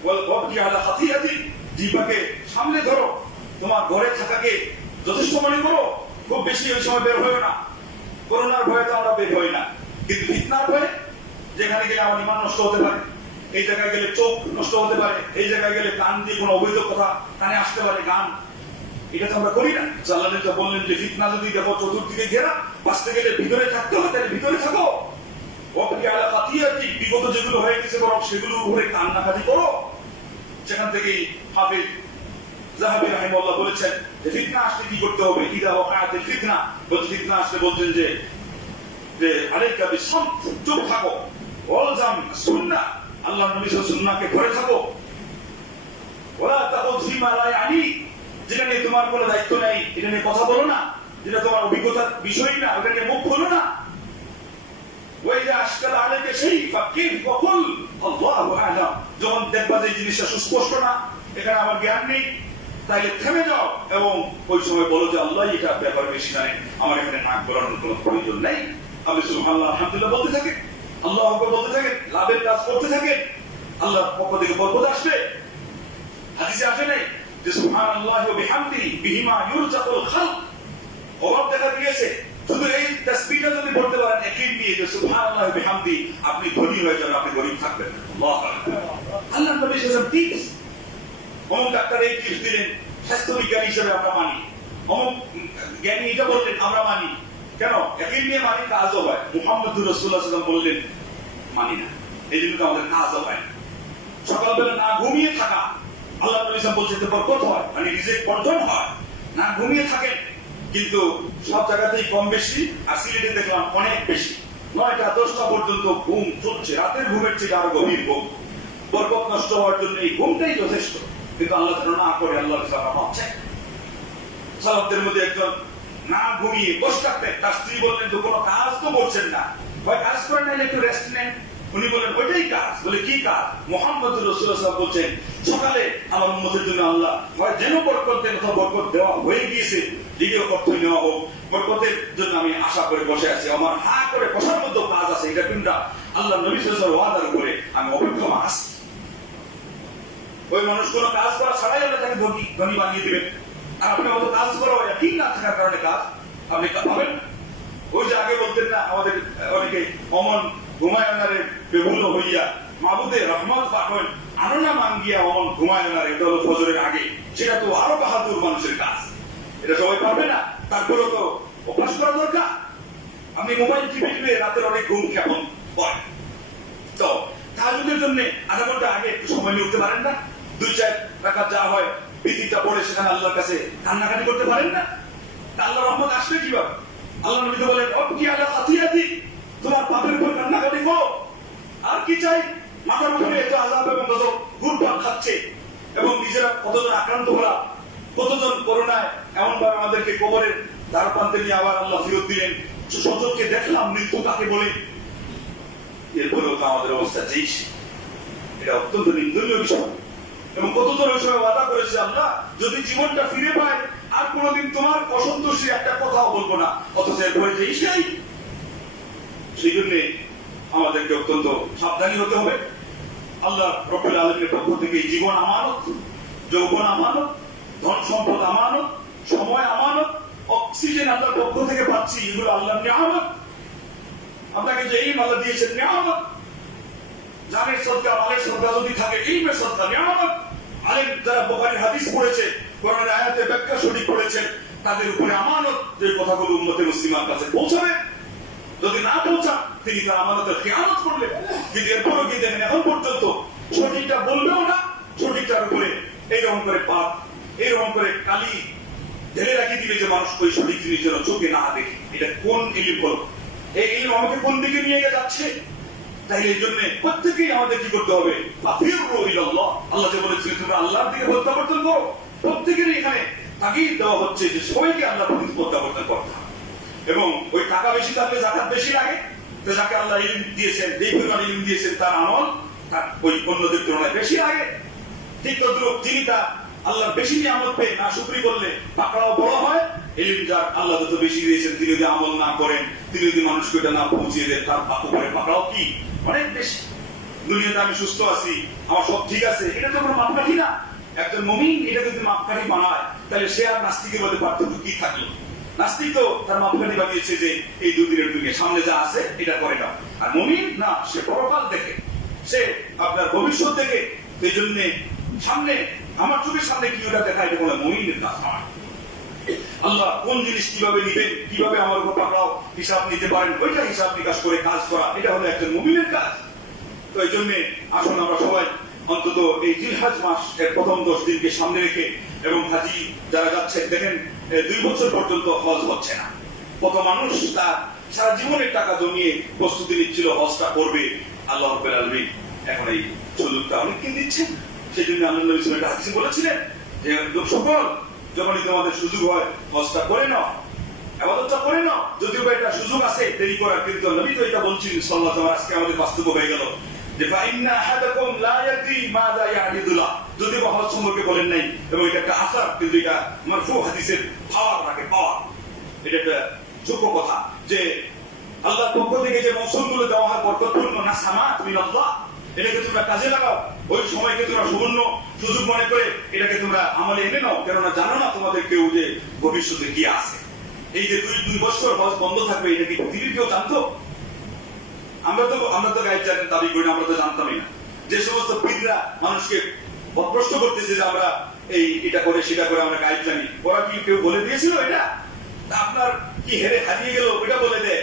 ওয়াল ওয়াবকি আলা খাতিয়াতিক। জিহ্বাকে সামনে ধরো, তোমার ঘরে থাকাকে যথেষ্ট মনে করো, খুব বেশি ওই সময় বের হয়েও না। করোনার ভয়ে তো আমরা বের হই না, কিন্তু ফিতনার ভয়ে যেখানে গেলে আমার ইমান নষ্ট হতে পারে, এই জায়গায় গেলে চোখ নষ্ট হতে পারে, এই জায়গায় গেলে কান দিয়ে কোনো অবৈধ কথা কানে আসতে পারে, গান, এটা তো আমরা করি না। আল্লাহ নবী বললেন যে ফিতনা যদি দেখো চতুর্দিকে ঘেরা, বাঁচতে গেলে ভিতরে থাকতে হবে, তাহলে ভিতরে থাকো। ওয়াবকি আলা খাতিয়াতিক, বিগত যেগুলো হয়ে গেছে বরং সেগুলো উপরে কান্নাকাটি করো। সেখান থেকে হাফিজ যাহাবী রাহিমাহুল্লাহ বলেছেন যে ফিতনা আসলে কি করতে হবে? ইদা ওয়াকাআতিল ফিতনা, যদি ফিতনা আসলে বলছেন যে আলাইকা বিসসামত, চুপ থাকো। ওয়ালজাম সুন্নাহ, আল্লাহর নবী সুন্নাহকে ধরে থাকো। ওয়ালা তাকুদ ফিমা লা ইয়ানি, যেটা নিয়ে তোমার কোনো দায়িত্ব নেই এটা নিয়ে কথা বলো না, যেটা তোমার অভিজ্ঞতার বিষয় না ওটা নিয়ে মুখ খোলো না। ওয়াইদা আশকাল আলাইকা শাই ফাকিফ ওয়া কুল আল্লাহু আ'লাম। যখন দেখবা যে জিনিসটা সুস্পষ্ট না, এখানে আমার জ্ঞান নেই, তাইলে থেমে যাও এবং ওই সময় বলো যে আল্লাহ এটা ব্যাপারে বেশি জানেন, আমার এখানে নাক গলানোর কোনো প্রয়োজন নেই। আপনি সুবহানাল্লাহ আলহামদুলিল্লাহ বলতে থাকেন, আল্লাহু আকবার বলতে থাকেন, লাভের কাজ করতে থাকেন, আল্লাহর পক্ষ থেকে বরকত আসবে। হাদিসে আসে নাই যে সুবহানাল্লাহি ওয়া বিহামদিহি বিহিমা ইউরজাকুল খালক। অভাব দেখা দিয়েছে, শুধু এই তাসবিহটা যদি বলতে পারেন একদিন দিয়ে যে সুবহানাল্লাহি ওয়া বিহামদিহি, আপনি ধনী হয়ে যাবেন, আপনি গরীব থাকবেন। আল্লাহু আকবার। আল্লাহর নবী সেসব টিপস, অমুক ডাক্তার এই টিপস দিলেন, স্বাস্থ্য বিজ্ঞানী হিসেবে আমরা মানি, অমুক জ্ঞানী এটা বললেন আমরা মানি। কেন? একদিন নিয়ে মানি, কাজও হয়। মুহাম্মদুর রাসূলুল্লাহ সাল্লাল্লাহু আলাইহি ওয়াসাল্লাম বললেন মানি না, এই জন্য তো আমাদের কাজও হয় না। সকালবেলা না ঘুমিয়ে থাকা, আল্লাহ নবী সাল্লাল্লাহু আলাইহি ওয়াসাল্লাম বলছেন বরকত হয়, মানে রিজিক বন্টন হয়। না ঘুমিয়ে থাকেন, কিন্তু সব জায়গাতেই কম বেশি, আর সিলেটে দেখলাম অনেক বেশি, 9টা 10টা পর্যন্ত ঘুম চলছে, রাতের ঘুমের চেয়ে আরো গভীর ঘুম। বরকত নষ্ট হওয়ার জন্য এই ঘুমটাই যথেষ্ট, কিন্তু আল্লাহ যেন না করে আল্লাহর কাছে মাপছে। সাহাবাদের মধ্যে একজন না ঘুমিয়ে বসে থাকতেন, তার স্ত্রী বললেন তো কোনো কাজ তো করছেন না, হয় কাজ করেন না একটু রেস্ট নেন। উনি বলেন ওইটাই কাজ। বলে কি কাজ? মুহাম্মদুর রাসূলুল্লাহ সাল্লাল্লাহু আলাইহি ওয়াসাল্লাম বলছেন সকালে আমার উম্মতের জন্য আল্লাহ হয় যেন বরকত দেন, অথবা বরকত দেওয়া হয়ে গিয়েছে, দ্বিতীয় অর্থই নেওয়া হোক, বরকতের জন্য আমি আশা করে বসে আছি, আমার হা করে বসার মতো কাজ আছে, এটা কোনটা? আল্লাহ নবী সাল্লাল্লাহু আলাইহি ওয়াসাল্লাম ওয়াদার উপরে আমি অপেক্ষা আছি। ওই মানুষ কোনো কাজ করা ছাড়াই আল্লাহ তাকে ধনী বানিয়ে দিবেন, আর আপনি অত কাজ করো ঠিক না থাকার কারণে কাজ আপনি পাবেন। ওই যে আগে বলতেন না আমাদের অনেকে অমন ঘুমায়নারে বেহুল হইয়া মাবুদের রহমত পাবেন আননা মাঙ্গিয়া অমন ঘুমায়নারে, এটা হলো ফজরের আগে, সেটা তো আরো বাহাদুর মানুষের কাজ, এটা সবাই পারবে না, তারপরেও তো অভ্যাস করা দরকার। আপনি মোবাইল টিপে রাতের অনেক ঘুম কেমন হয়, তো তাহাজ্জুদের জন্য আধা ঘন্টা আগে একটু সময় নিয়ে উঠতে পারেন না? 2-4 রাকাত যা হয় বিতিটা পড়ে সেখানে আল্লাহর কাছে কান্নাকাটি করতে পারেন না? আল্লাহর রহমত আসবে কিভাবে? আল্লাহ নবী বলেন অবকি আলা খাতিয়াতি, তোমার পাপের উপর কান্নাকাটি করো। আর কি চাই? মাথার উপরে এত আযাব এবং গজব ঘুরপাক খাচ্ছে, এবং নিজেরা কতজন আক্রান্ত হলাম, কতজন করোনায় এমন ভাবে আমাদেরকে কবরের দ্বার প্রান্তে নিয়ে আবার আল্লাহ ফিরত দিলেন, সচক্ষে দেখলাম মৃত্যু কাকে বলে। এরপরেও তো আমাদের অবস্থা যেই, এটা অত্যন্ত নিন্দনীয় বিষয়। এবং কতজন ওই সময় ওয়াদা করেছে আল্লাহ যদি জীবনটা ফিরে পায় আর কোনোদিন তোমার অসন্তোষী একটা কথাও বলবো না, অথচ এরপরে যেই সেই। সেই জন্য আমাদেরকে অত্যন্ত সাবধানী হতে হবে। আল্লাহ রাব্বুল আলামিনের পক্ষ থেকে জীবন আমানত, যৌবন আমানত, ধন সম্পদ আমানত, সময় আমানত, অক্সিজেন আল্লাহর পক্ষ থেকে পাচ্ছি, এগুলো আল্লাহর নিয়ামত। আপনাকে যে ইলম আল্লাহ দিয়েছেন নিয়ামত, জানের সদকা মালের সদকা যদি থাকে ইলমের সদকা নিয়ামত। আলেম যারা বুখারীর হাদিস পড়েছে, কোরআনের আয়াতের ব্যাখ্যা সঠিক করেছেন, তাদের উপরে আমানত যে কথাগুলো উম্মতে মুসলিমার কাছে পৌঁছাবে। যদি না পৌঁছান তিনি তার আমানতের খেয়ানত করলেন। কিন্তু এরপরও কি দেখেন এখন পর্যন্ত সঠিকটা বলবেও না, সঠিকটার উপরে এইরকম করে পাপ, এইরকম করে কালি ঢেলে রাখি দিবে যে মানুষ ওই সঠিক জিনিস যেন চোখে না দেখে। এটা কোন ইলম হলো? এই ইলম আমাকে কোন দিকে নিয়ে যাচ্ছে? তাই এই জন্য প্রত্যেকেই আমাদের কি করতে হবে? আল্লাহ যে বলেছিলেন তোমরা আল্লাহর দিকে প্রত্যাবর্তন করো, প্রত্যেকেরই এখানে তাগিদ দেওয়া হচ্ছে যে সবাইকে আল্লাহর দিকে প্রত্যাবর্তন করতে হবে। এবং ওই টাকা বেশি থাকলে যাকাত বেশি লাগে, তো যাকে আল্লাহ ইলম দিয়েছেন, যেই পরিমাণ ইলম দিয়েছেন তার আমল তার ওই অন্যদের তুলনায় বেশি লাগে। ঠিক তদ্রুপ যিনি তার আল্লাহর বেশি নিয়ামত পেয়ে না শুকরি করলে পাকড়াও বড় হয়। ইলম যার আল্লাহ যত বেশি দিয়েছেন তিনি যদি আমল না করেন, তিনি যদি মানুষকে এটা না পৌঁছিয়ে দেন, তার উপরে পাকড়াও কি অনেক বেশি। দুনিয়াতে আমি সুস্থ আছি, আমার সব ঠিক আছে, এটা তো কোনো মাপকাঠি না। একজন মুমিন এটা যদি মাপকাঠি বানায়, তাহলে সে আর নাস্তিকের মধ্যে পার্থক্য কি থাকলো? নাস্তিক তো তার মাপকাঠি বানিয়েছে যে এই দুদিনের দুনিয়া সামনে যা আছে এটা করে না, আর মুমিন না, সে পরকাল দেখে, সে আপনার ভবিষ্যৎ দেখে। সেই জন্য সামনে আমার চোখের সামনে কি ওটা দেখা, এটা কোনো মুমিনের কাজ নয়। আল্লাহ কোন জিনিস কিভাবে নিবেন, কিভাবে আমার উপর পাকড়াও হিসাব নিতে পারেন, ওইটা হিসাব নিকাশ করে কাজ করা, এটা হলো একজন মুমিনের কাজ। তো এই জন্য আসুন আমরা সবাই অন্তত এই জিলহজ মাস এর প্রথম 10 দিনকে সামনে রেখে, এবং হাজি যারা যাচ্ছেন দেখেন 2 বছর পর্যন্ত হজ হচ্ছে না, কত মানুষ তার সারা জীবনের টাকা জমিয়ে প্রস্তুতি নিচ্ছিল হজটা করবে। আল্লাহ রাব্বুল আলামিন এখন এই সুযোগটা অনেককে দিচ্ছেন। সেই জন্য আল্লাহ নবী সাল্লাল্লাহু আলাইহি ওয়াসাল্লাম বলেছিলেন যে সকল যখনই তোমাদের সুযোগ হয় হজটা করে নাও, ইবাদতটা করে নাও। যদিও এটা সুযোগ আছে দেরি করার, কিন্তু নবী তো এটা বলছেন সাল্লাল্লাহু আলাইহি ওয়াসাল্লাম। আজকে আমাদের বাস্তব হয়ে গেল যে ফাইন্না আহাদাকুম লা ইয়াদরি মাযা ইয়ারিদুলা, যদি হজ সম্পর্কে বলেন নাই, এবং এটা একটা আসার, কিন্তু এটা মারফু হাদিসের পাওয়ার রাখে, পাওয়ার। এটা একটা যোগ্য কথা যে আল্লাহর পক্ষ থেকে যে মৌসুমগুলো দেওয়া হয় বরকতপূর্ণ, না সামাত মিনাল্লাহ, এটাকে তোমরা কাজে লাগাও। ওই সময়কে তোমরা সুবর্ণ সুযোগ মনে করে এটাকে তোমরা আমলে এনে নাও, কেননা জানো না তোমাদের কেউ যে ভবিষ্যতে কি আছে। এই যে 2 বছর হজ বন্ধ থাকবে, এটা কি পৃথিবীর কেউ জানতো? আমরা তো গাইড জানেন দাবি করি না, আমরা তো জানতামই না। যে সমস্ত পীররা মানুষকে প্রশ্ন করতেছে যে আমরা এটা করে সেটা করে আমরা গাইড জানি, ওরা কি কেউ বলে দিয়েছিল এটা? আপনার কি হারিয়ে গেল এটা বলে দেয়,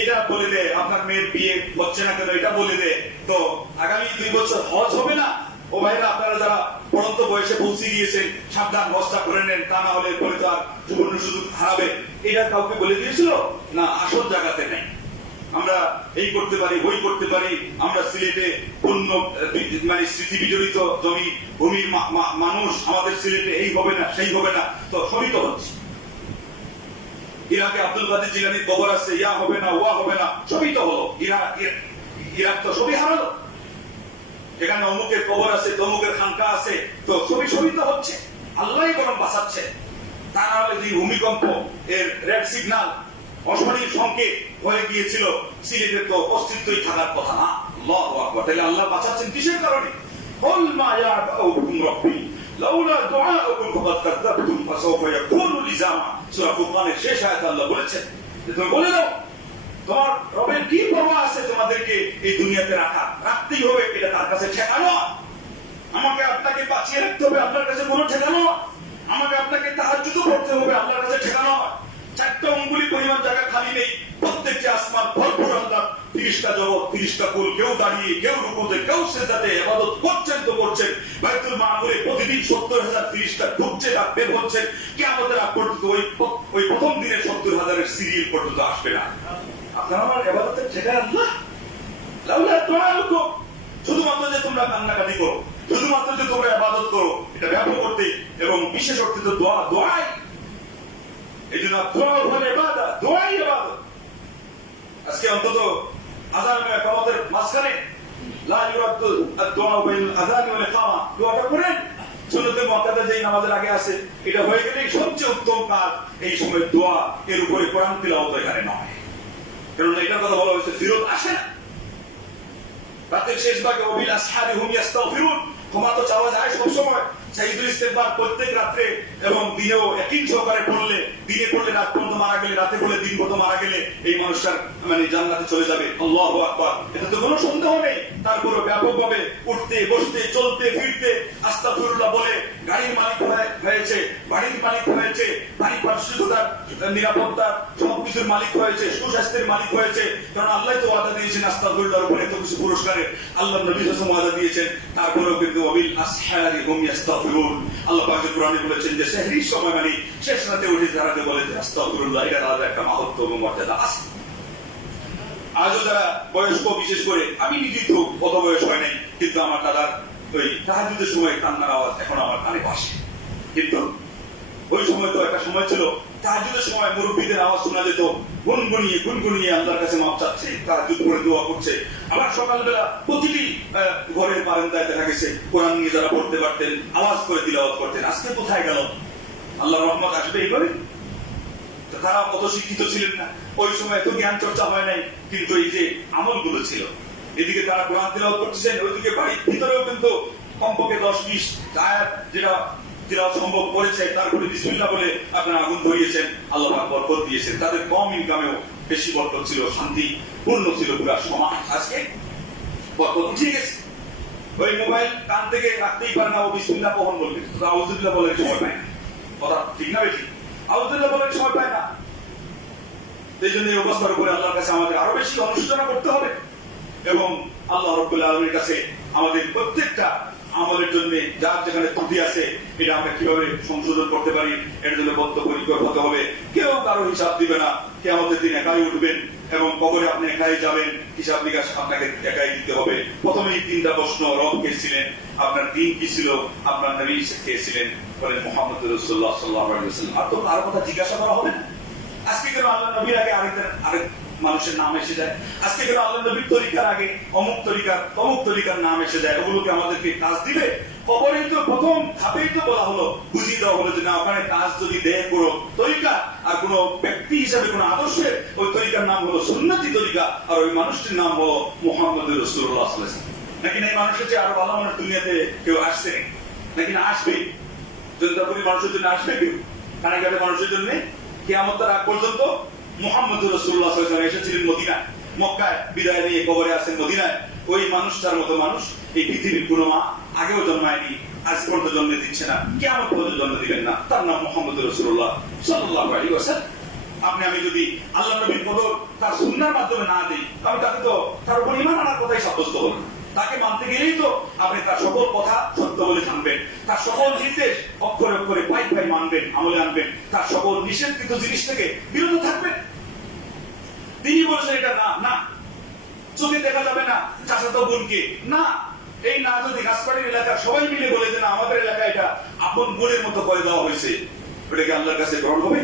এটা বলে দেয়, আপনার মেয়ের বিয়ে হচ্ছে না কেন এটা বলে দেয়। তো আগামী 2 বছর হজ হবে না। ও ভাইরা, আপনারা যারা পড়ন্ত বয়সে পৌঁছে গিয়েছেন, সাবধান, হজটা করে নেন, তা না হলে পরে তো আর সুবর্ণ সুযোগ হারাবে। এটা কাউকে বলে দিয়েছিল না? আসল জায়গাতে নেই। আমরা এই করতে পারি, ওই করতে পারি। আমরা সিলেটে পূর্ণ মানে স্মৃতি বিজড়িত জমি ভূমির মানুষ, আমাদের সিলেটে এই হবে না সেই হবে না, তো সবই তো হচ্ছে। ইরাকে আব্দুল কাদের জিলানীর কবর আছে, ইয়া হবে না, ওয়া হবে না, সবই তো হলো। ইরাক তো সবই হারালো। এখানে অমুকের কবর আছে, তমুকের খানকা আছে, তো সবই তো হচ্ছে। আল্লাহই বরং বাঁচাচ্ছে। তা না হলে যে ভূমিকম্প এর রেড সিগন্যাল অশনির সংকেত হয়ে গিয়েছিল, সিলেটের তো অস্তিত্বই থাকার কথা না। আল্লাহু আকবার। তাহলে আল্লাহ বাঁচাচ্ছেন কিসের কারণে? কুল মা ইয়াবুকুম রাব্বি লাউলা দুআউকুম ফাকাদ কাযাবতুম ফাসাওফা ইয়াকুনু লিজামা। সূরা ফুরকানের শেষ আয়াতে আল্লাহ বলেছেন যে তুমি বলে দাও তোমার রবের কি পরোয়া আছে তোমাদেরকে এই দুনিয়াতে রাখতেই হবে, এটা তার কাছে ঠেকানো। আমাকে আপনাকে বাঁচিয়ে রাখতে হবে, আপনার কাছে কোনো ঠেকানো। আমাকে আপনাকে তাহাজ্জুদ পড়তে হবে, আল্লাহর কাছে ঠেকানো। 4টা আঙ্গুলি পরিমাণ জায়গা খালি নেই, প্রত্যেকটি আসমান ভরপুর আল্লাহ, 30টা জগৎ, 30টা কুল, কেউ দাঁড়িয়ে, কেউ রুকুতে, কেউ সিজদাতে ইবাদত করছেন তো করছেন। বাইতুল মামুরে প্রতিদিন 70,000 ফেরেশতা ঢুকছে আর বের হচ্ছেন। কিয়ামতের আগ পর্যন্ত ওই প্রথম দিনের 70,000-এর সিরিয়াল পর্যন্ত আসবে না। আপনারা আমার ইবাদতের ঠেকায় আল্লাহ। লাউলা দুআউকুম, শুধুমাত্র যে তোমরা কান্নাকাটি করো, শুধুমাত্র যে তোমরা ইবাদত করো, এটা ব্যাপক করতে এবং বিশেষ অর্থে তো দোয়াই। এই জন্য দোয়া হলো ইবাদত, দোয়াই ইবাদত। আজকে অন্তত আযান এবং ইকামতের মাঝখানে লা ইউরাদ্দু আদ-দুআ বাইনাল আযান ওয়াল ইকামা, দোয়াটা করেন। সুন্নতে মুআক্কাদা যেই নামাজের আগে আছে, এটা হয়ে গেলেই সবচেয়ে উত্তম কাজ। এই সময় দোয়া, এর উপরে কোরআন তিলাওয়াত এখানে নয়, কারণ এটার কথা বলা হয়েছে ফিরত আসে না। রাতের শেষ ভাগে ওয়াবিল আসহারি হুম ইস্তাগফিরুন, ক্ষমা তো চাওয়া যায় সব সময়। সাইয়্যিদুল ইস্তিগফার প্রত্যেক রাতে এবং দিনেও একই সহকারে পড়লে, দিনে পড়লে রাত পর্যন্ত মারা গেলে, রাতে পড়লে দিন পর্যন্ত মারা গেলে এই মানুষটার মানে জান্নাতে চলে যাবে। আল্লাহু আকবার। এটা তো কোনো সন্দেহ নেই। তারপরে ব্যাপকভাবে উঠতে বসতে চলতে ফিরতে আস্তাগফিরুল্লাহ বলে গাড়ির মালিক হয়েছে, বাড়ির মালিক হয়েছে, বাড়ির পারিশুদ্ধতার নিরাপত্তার সবকিছুর মালিক হয়েছে, সুস্বাস্থ্যের মালিক হয়েছে। কারণ আল্লাহ তো ওয়াদা দিয়েছেন আস্তাগফিরুল্লাহর উপরে এত কিছু পুরস্কারের, আল্লাহ নবী সাল্লাল্লাহু আলাইহি ওয়াসাল্লাম ওয়াদা দিয়েছেন। তারপরেও কিন্তু ওয়াবিল আসহারি হুম ইস্তাগফিরুন, আল্লাহ পাক কোরআনে বলেছেন যে সেহরির সময় মানে শেষ রাতে উঠে যারা বলে যে আস্তাগফিরুল্লাহ, এটা আলাদা একটা মাহাত্ম্য এবং মর্যাদা আছে। আজও যারা বয়স্ক, বিশেষ করে আমি নিজেই তো অত বয়স হয় নাই, কিন্তু আমার দাদার ওই তাহাজ্জুদের সময় কান্নার আওয়াজ এখন আমার কানে ভাসে। কিন্তু ওই সময় তো একটা সময় ছিল তাহাজ্জুদের সময় মুরব্বীদের আওয়াজ শোনা যেত, গুনগুনিয়ে আল্লাহর কাছে মাপ চাচ্ছে, তাহাজ্জুদ করে দোয়া করছে। আবার সকালবেলা প্রতিটি ঘরের বারান্দায় দেখা গেছে কোরআন নিয়ে যারা পড়তে পারতেন আওয়াজ করে তিলাওয়াত করতেন। আজকে কোথায় গেল? আল্লাহর রহমত আসবে এইভাবে? তারা কত শিক্ষিত ছিলেন না, ওই সময় এত জ্ঞান চর্চা হয় নাই, কিন্তু এই যে আমলগুলো ছিল, এদিকে তারা কোরআন তিলাওয়াত করতেছেন, ওইদিকে বাড়ির ভিতরেও কিন্তু কমপক্ষে 10-20 আয়াত যেটা তিলাওয়াত সম্ভব করেছে, তারপরে বিসমিল্লাহ বলে আপনারা আগুন ধরিয়েছেন, আল্লাহ পাক বরকত দিয়েছেন। তাদের কম ইনকামেও বেশি বরকত ছিল, শান্তি পূর্ণ ছিল পুরো সমাজ। আজকে বরকত উঠে গেছে। ওই মোবাইল কান থেকে রাখতেই পারে না, ও বিসমিল্লাহ কখন বলবে, আউযুবিল্লাহ বলার সময় পায় না। কথা ঠিক না বেশি? আউযুবিল্লাহ বলার সময় পায় না। এই জন্য এই অবস্থার উপরে আল্লাহর কাছে আমাদের আরো বেশি অনুশোচনা করতে হবে এবং আল্লাহ রাব্বুল আলামিনের কাছে আমাদের প্রত্যেকটা আমলের জন্য যার যেখানে ত্রুটি আছে এটা আমরা কিভাবে সংশোধন করতে পারি, এর জন্য বদ্ধপরিকর হতে হবে। কেউ কারো হিসাব দিবে না, কিয়ামতের দিন একাই উঠবেন এবং কবরে আপনি একাই যাবেন, হিসাব নিকাশ আপনাকে একাই দিতে হবে। প্রথমেই 3টা প্রশ্ন, রব কে ছিলেন, আপনার দিন কি ছিল, আপনার নবী কে ছিলেন, বলেন মুহাম্মদ রাসূলুল্লাহ সাল্লাল্লাহু আলাইহি ওয়াসাল্লাম। আর তো কারো কথা জিজ্ঞাসা করা হবে না। আজকে কেন আল্লাহ নবীর আগে আরেক মানুষের নাম এসে যায়? আজকে কেন আল্লাহ নবীর তরিকার আগে অমুক তরিকার নাম এসে যায়? ওগুলোকে আমাদেরকে কাজ দিবে? কবরে তো প্রথম ধাপেই তো বলা হলো, বুঝিয়ে দেওয়া হলো যে না, ওখানে কাজ যদি দেয় কোনো তরিকা আর কোনো ব্যক্তি হিসাবে কোনো আদর্শে, ওই তরিকার নাম হলো সুন্নতি তরিকা, আর ওই মানুষটির নাম হলো মুহাম্মদ রাসূলুল্লাহ সাল্লাল্লাহু আলাইহি ওয়াসাল্লাম। নাকি না এই মানুষের চেয়ে আরো ভালো মানুষ দুনিয়াতে কেউ আসছে নাকি না আসবে? জনতাপুরী মানুষের জন্য আসবে কেউ? কানাঘাটের মানুষের জন্য কিয়ামতের আগ পর্যন্ত মুহাম্মদ রাসূলুল্লাহ সাল্লাল্লাহু আলাইহি ওয়াসাল্লাম এসেছিলেন মদিনায়, মক্কায় বিদায় নিয়ে কবরে আছেন মদিনায়। ওই মানুষটার মতো মানুষ এই পৃথিবীর কোনো মা আগেও জন্মায়নি, আজ পর্যন্ত জন্ম দিচ্ছে না, কিয়ামত পর্যন্ত জন্ম দিবেন না। তার নাম মুহাম্মদ রাসূলুল্লাহ সাল্লাল্লাহু আলাইহি ওয়াসাল্লাম। আপনি আমি যদি আল্লাহ নবীর কদর তার সুন্নাহর মাধ্যমে না দেই, আমি তাকে তো তার উপর ঈমান আনার কথাই সাব্যস্ত হলো না। তাকে মানতে গেলেই তো আপনি তার সকল কথা সত্য বলে জানবেন, তার সকল নির্দেশ অক্ষরে অক্ষরে পাই মানবেন, আমলে আনবেন, তার সকল নিষেধকৃত জিনিস থেকে বিরত থাকবেন। তিনি বলেছেন এটা না, না চোখে দেখা যাবে না চাচাতো বোনকে, না এই না যদি গাছপাড়ির এলাকার সবাই মিলে বলে যে না আমাদের এলাকায় এটা আপন বোনের মতো করে দেওয়া হয়েছে, ওটাকে আল্লাহর কাছে গ্রহণ হবে?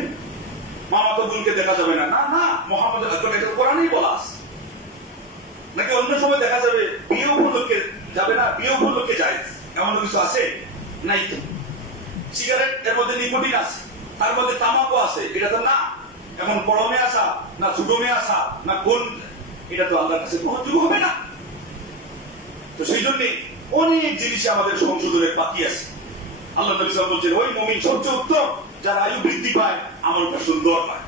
মামাতো বোনকে দেখা যাবে না, না না মুহাম্মদ এটা কোরআনেই বলা আছে। নাকি অন্য সময় দেখা যাবে বিয়ে উপলক্ষে যাবে না, বিয়ে উপলক্ষে যায়, এমন কিছু আছে? নাই তো। সিগারেট এর মধ্যে নিকোটিন আছে, তার মধ্যে তামাকও আছে, এটা তো না। এখন বড় মেয়ে আসা না ছোট মেয়ে আসা না কোন, এটা তো আল্লাহর কাছে গ্রহণযোগ্য হবে না। তো সেই জন্য অনেক জিনিসে আমাদের সংশোধনের বাকি আছে। আল্লাহ নবী সাল্লাল্লাহু আলাইহি ওয়াসাল্লাম বলছেন ওই মুমিন সবচেয়ে উত্তম যার আয়ু বৃদ্ধি পায়, আমলটা সুন্দর হয়।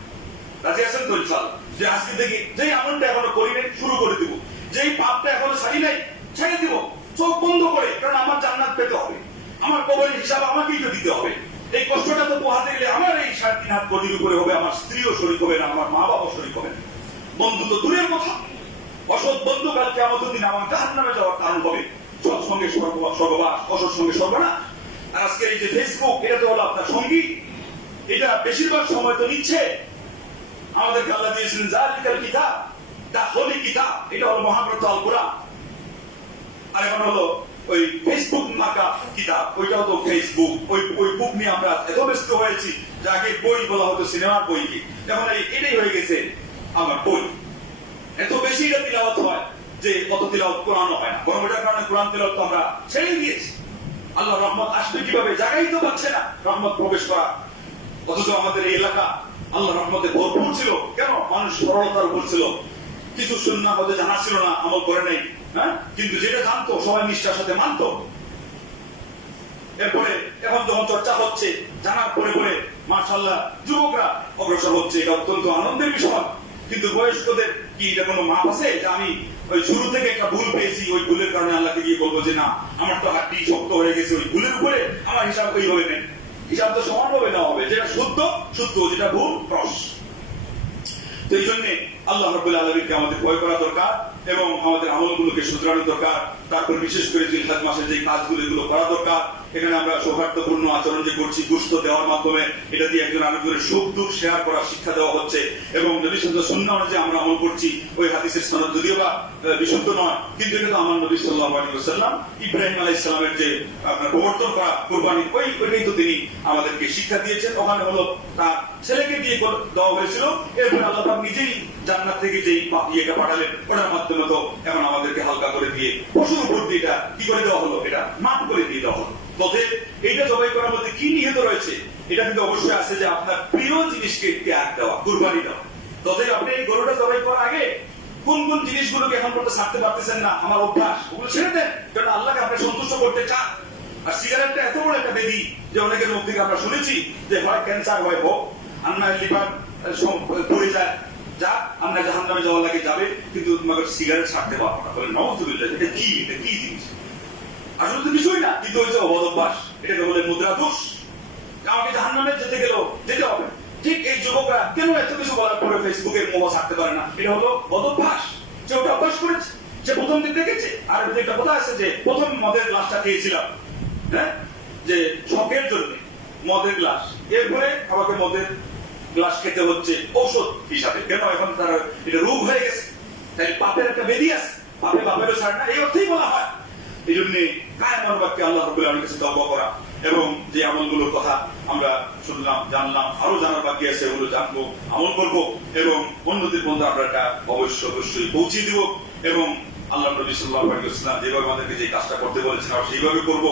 রাজি আছেন তো ইনশাআল্লাহ? যে আজকে থেকে যেই আমলটা এখনো করি নাই শুরু করে দিব, যেই পাপটা এখনো ছাড়ি নাই ছেড়ে দিব, চোখ বন্ধ করে, কারণ আমার জান্নাত পেতে হবে, আমার কবরের হিসাব আমাকেই তো দিতে হবে। এই কষ্টটা তো পোহাতে গেলে আমার এই 3.5 হাত গদির উপরে হবে, আমার স্ত্রীও শরীক হবে না, আমার মা বাবা শরীক হবে না, বন্ধু তো দূরের কথা, অসৎ বন্ধু কাল কিয়ামতের দিন আমার জাহান্নামে যাওয়ার কারণ হবে। সৎ সঙ্গে স্বর্গবাস, অসৎ সঙ্গে সর্বনাশ। আর আজকে এই যে ফেসবুক, এটা তো হলো আপনার সঙ্গী, এটা বেশিরভাগ সময় তো নিচ্ছে। আমাদেরকে আল্লাহ দিয়েছিলেন জালিকাল কিতাব, দা হোলি কিতাব, এটা হলো মহাগ্রন্থ আল কুরআন। আর এখন হলো ওই ফেসবুক মার্কা কিতাব, ওইটাও তো ফেসবুক। ওই বুক নিয়ে আমরা এত ব্যস্ত হয়েছি যে আগে বই বলা হতো সিনেমার বইকে, এখন এটাই হয়ে গেছে আমার বই। এত বেশি এটা তিলাওয়াত হয় যে কত তিলাওয়াত কোরআন হয় না, বরং এটার কারণে কোরআন তিলাওয়াত আমরা ছেড়ে দিয়েছি। আল্লাহ রহমত আসবে কিভাবে, জায়গাই তো পাচ্ছে না রহমত প্রবেশ করা। অথচ আমাদের এই এলাকা আল্লাহ রহমতে ভরপুর ছিল। কেন? মানুষ সরলতার উপর ছিল, কিছু সুন্নাহ হতে জানা ছিল না, আমল করে নাই, হ্যাঁ, কিন্তু যেটা জানতো সবাই নিষ্ঠার সাথে মানত। এরপরে এখন যখন চর্চা হচ্ছে, জানার পরে পরে মাশাআল্লাহ যুবকরা অগ্রসর হচ্ছে, এটা অত্যন্ত আনন্দের বিষয়। কিন্তু বয়স্কদের কি এটা কোনো মাপ আছে যে আমি ওই শুরু থেকে একটা ভুল পেয়েছি, ওই ভুলের কারণে আল্লাহকে গিয়ে বলবো যে না আমার তো হাড্ডি শক্ত হয়ে গেছে, ওই ভুলের উপরে আমার হিসাব ওইভাবে নেই। হিসাব তো সমানভাবে নেওয়া হবে, যেটা শুদ্ধ শুদ্ধ, যেটা ভুল ক্রস। তো এই জন্য আল্লাহ রাব্বুল আলামিনকে আমাদের ভয় করা দরকার এবং আমাদের আমলগুলোকে শুধরানো দরকার। তারপর বিশেষ করে জিলহজ মাসের যে কাজগুলো এগুলো করা দরকার। এখানে আমরা সৌহার্দ্যপূর্ণ আচরণ যে করছি, গোশত দেওয়ার মাধ্যমে, এটা দিয়ে একজন আরেকজনের সুখ দুঃখ শেয়ার করার শিক্ষা দেওয়া হচ্ছে এবং নবী সাল্লাল্লাহু সুন্নাহ অনুযায়ী আমরা আমল করছি। ওই হাদিসের সনদ যদিও বা বিশুদ্ধ নয়, কিন্তু এটা তো আমার নবী সাল্লাল্লাহু আলাইহি ওয়াসাল্লাম ইব্রাহিম আলাইহিস সালামের যে আপনার প্রবর্তন করা কুরবানি, ওইটাই তো তিনি আমাদেরকে শিক্ষা দিয়েছেন। ওখানে হলো তার ছেলেকে দিয়ে দেওয়া হয়েছিল, এরপরে আল্লাহ পাক নিজেই জান্নাত থেকে যেই ইয়েটা পাঠালেন, ওটার মাধ্যমে তো এখন আমাদেরকে হালকা করে দিয়ে পশুর উপর দিয়ে এটা কি করে দেওয়া হলো, এটা মাফ করে দিয়ে দেওয়া হলো। তবে এইটা জবাই করার মধ্যে কি নিহিত রয়েছে, এটা কিন্তু অবশ্যই আছে যে আপনার প্রিয় জিনিসকে ত্যাগ দেওয়া, কুরবানি দেওয়া। তবে আপনি এই গরুটা জবাই করার আগে কোন কোন জিনিসগুলোকে এখন পর্যন্ত ছাড়তে পারতেছেন না, আমার অভ্যাস, ওগুলো ছেড়ে দেন, কারণ আল্লাহকে আপনি সন্তুষ্ট করতে চান। আর সিগারেটটা এত বড় একটা বেদি যে অনেকের মুখ থেকে আমরা শুনেছি যে হয় ক্যান্সার হয় হোক, আপনার লিভার পড়ে যায়, যা আমরা জাহান্নামে যাওয়ার লাগে যাবে, কিন্তু তোমাকে সিগারেট ছাড়তে পারবো না। বলে নাউযুবিল্লাহ, এটা কি জিনিস? আসলে তো কিছুই না, কিন্তু ওই যে অবদভ্যাস, এটাকে বলে মুদ্রা দোষ। আমাকে জাহান্নামে যেতে হবে। ঠিক এই যুবকরা কেন এত কিছু বলার পরে ফেসবুকের মোহ ছাড়তে পারে না? এটা হলো অবদভ্যাস, যে ওটা অভ্যাস করেছে, যে প্রথম দিন দেখেছে। আর একটা কথা আছে যে প্রথম মদের গ্লাসটা খেয়েছিলাম, হ্যাঁ, যে শখের জন্য মদের গ্লাস, এরপরে আমাকে মদের গ্লাস খেতে হচ্ছে ঔষধ হিসাবে। কেন? এখন তার এটা রোগ হয়ে গেছে, তাই পাপের একটা বেদি আছে, পাপে বাপেরও ছাড় না, এই অর্থেই বলা হয়। এই জন্য কায়েম বাক্যে আল্লাহ রাব্বুল আলামিনের কাছে তওবা করা এবং যে আমলগুলোর কথা আমরা শুনলাম, জানলাম, আরো জানার বাকি আছে, এগুলো জানবো, আমল করবো এবং অন্যদের মধ্যে আমরা এটা অবশ্যই পৌঁছে দিব। এবং আল্লাহ নবী সাল্লাল্লাহু আলাইহি ওয়াসাল্লাম যেভাবে আমাদেরকে যে কাজটা করতে বলেছেন আমরা সেইভাবে করবো।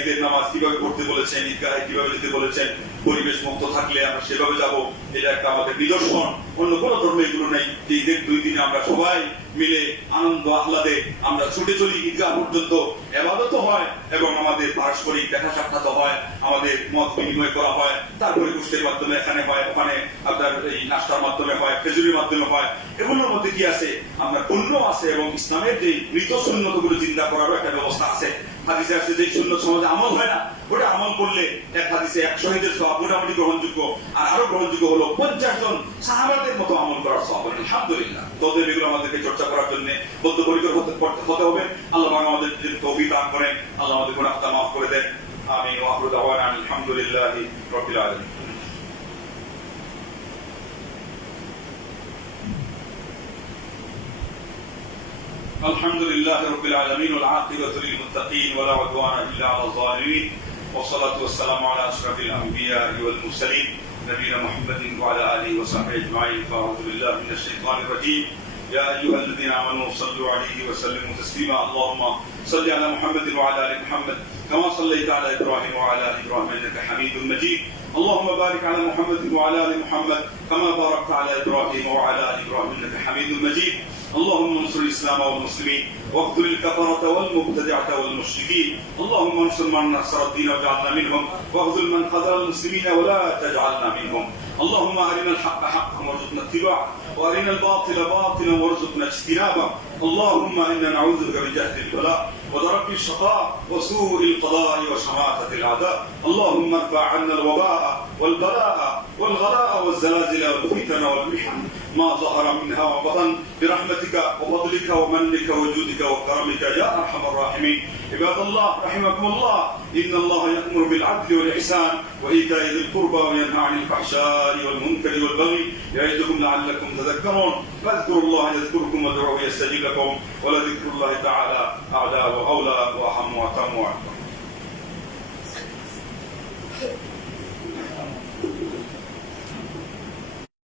ঈদের নামাজ কিভাবে পড়তে বলেছেন, ঈদগাহে কিভাবে যেতে বলেছেন, পরিবেশ মুক্ত থাকলে আমরা সেভাবে যাব, এটা একটা আমাদের নিদর্শন। অন্য কোনো ধর্মে এগুলো নেই যে ঈদের 2 দিনে আমরা সবাই মিলে আনন্দ আহ্লাদে আমরা ছুটে চলি ঈদগাহ পর্যন্ত, ইবাদত হয় এবং আমাদের পারস্পরিক দেখা সাক্ষাৎ হয়, আমাদের মত বিনিময় করা হয়, তারপরে গোষ্ঠীর মাধ্যমে এখানে হয়, ওখানে আপনার এই নাস্তার মাধ্যমে হয়, খেজুরির মাধ্যমে হয়। এগুলোর মধ্যে কি আছে? আমরা পুণ্য আছে এবং ইসলামের যে মৃত সুন্নতগুলো চিন্তা করারও একটা ব্যবস্থা আছে। হাদিসে আছে যে সুন্নত সমাজে আমল হয় না, ওটা আমল করলে এক হাদিসে 100 শহীদের সওয়াব মোটামুটি গ্রহণযোগ্য। আর আরো গ্রহণযোগ্য হলো 50 জন সাহাবাদের মতো আমল করার সওয়াব। আলহামদুলিল্লাহ। তবে এগুলো আমাদেরকে চর্চা করার জন্য বদ্ধপরিকর হতে হবে। আল্লাহ আমাদের তৌফিক দান করেন, আল্লাহ আমাদের গুনাহটা মাফ করে দেন। আমিন ওয়া আখিরু দাওয়ানা আলহামদুলিল্লাহি রাব্বিল আলামিন। الحمد لله رب العالمين والعاقبة للمتقين ولا عدوان إلا على الظالمين والصلاة والسلام على أشرف الأنبياء والمرسلين نبينا محمد وعلى آله وصحبه أجمعين. فأعوذ بالله من الشيطان الرجيم. يا أيها الذين آمنوا صلوا عليه وسلموا تسليما. اللهم صل على محمد وعلى آل محمد كما صليت على إبراهيم وعلى آل إبراهيم إنك حميد مجيد. اللهم بارك على محمد وعلى آل محمد كما باركت على إبراهيم وعلى آل إبراهيم إنك حميد مجيد. اللهم انصر الإسلام والمسلمين واقتل الكفرة والمبتدعة والمشركين. اللهم انصر من نصر الدين واجعلنا منهم واخذل من خذل المسلمين ولا تجعلنا منهم. اللهم أرنا الحق حقا وارزقنا اتباعه وأرنا الباطل باطلا وارزقنا اجتنابه. اللهم إنا نعوذ بك من جهد البلاء ودرك الشقاء وسوء القضاء وشماتة الأعداء. اللهم ارفع عنا الوباء والبلاء والغلاء والزلازل والفتن والمحن ما ظهر منها وبطن برحمتك وفضلك ومنك وجودك وكرمك يا أرحم الراحمين. عباد الله رحمكم الله، إن الله يأمر بالعدل والإحسان وإيتاء ذي القربى وينهى عن الفحشاء والمنكر والبغي يعظكم لعلكم تذكرون. فاذكروا الله يذكركم وادعوه يستجيب لكم ولذكر الله تعالى أعلى وأولى وأهم وأتم وأكبر.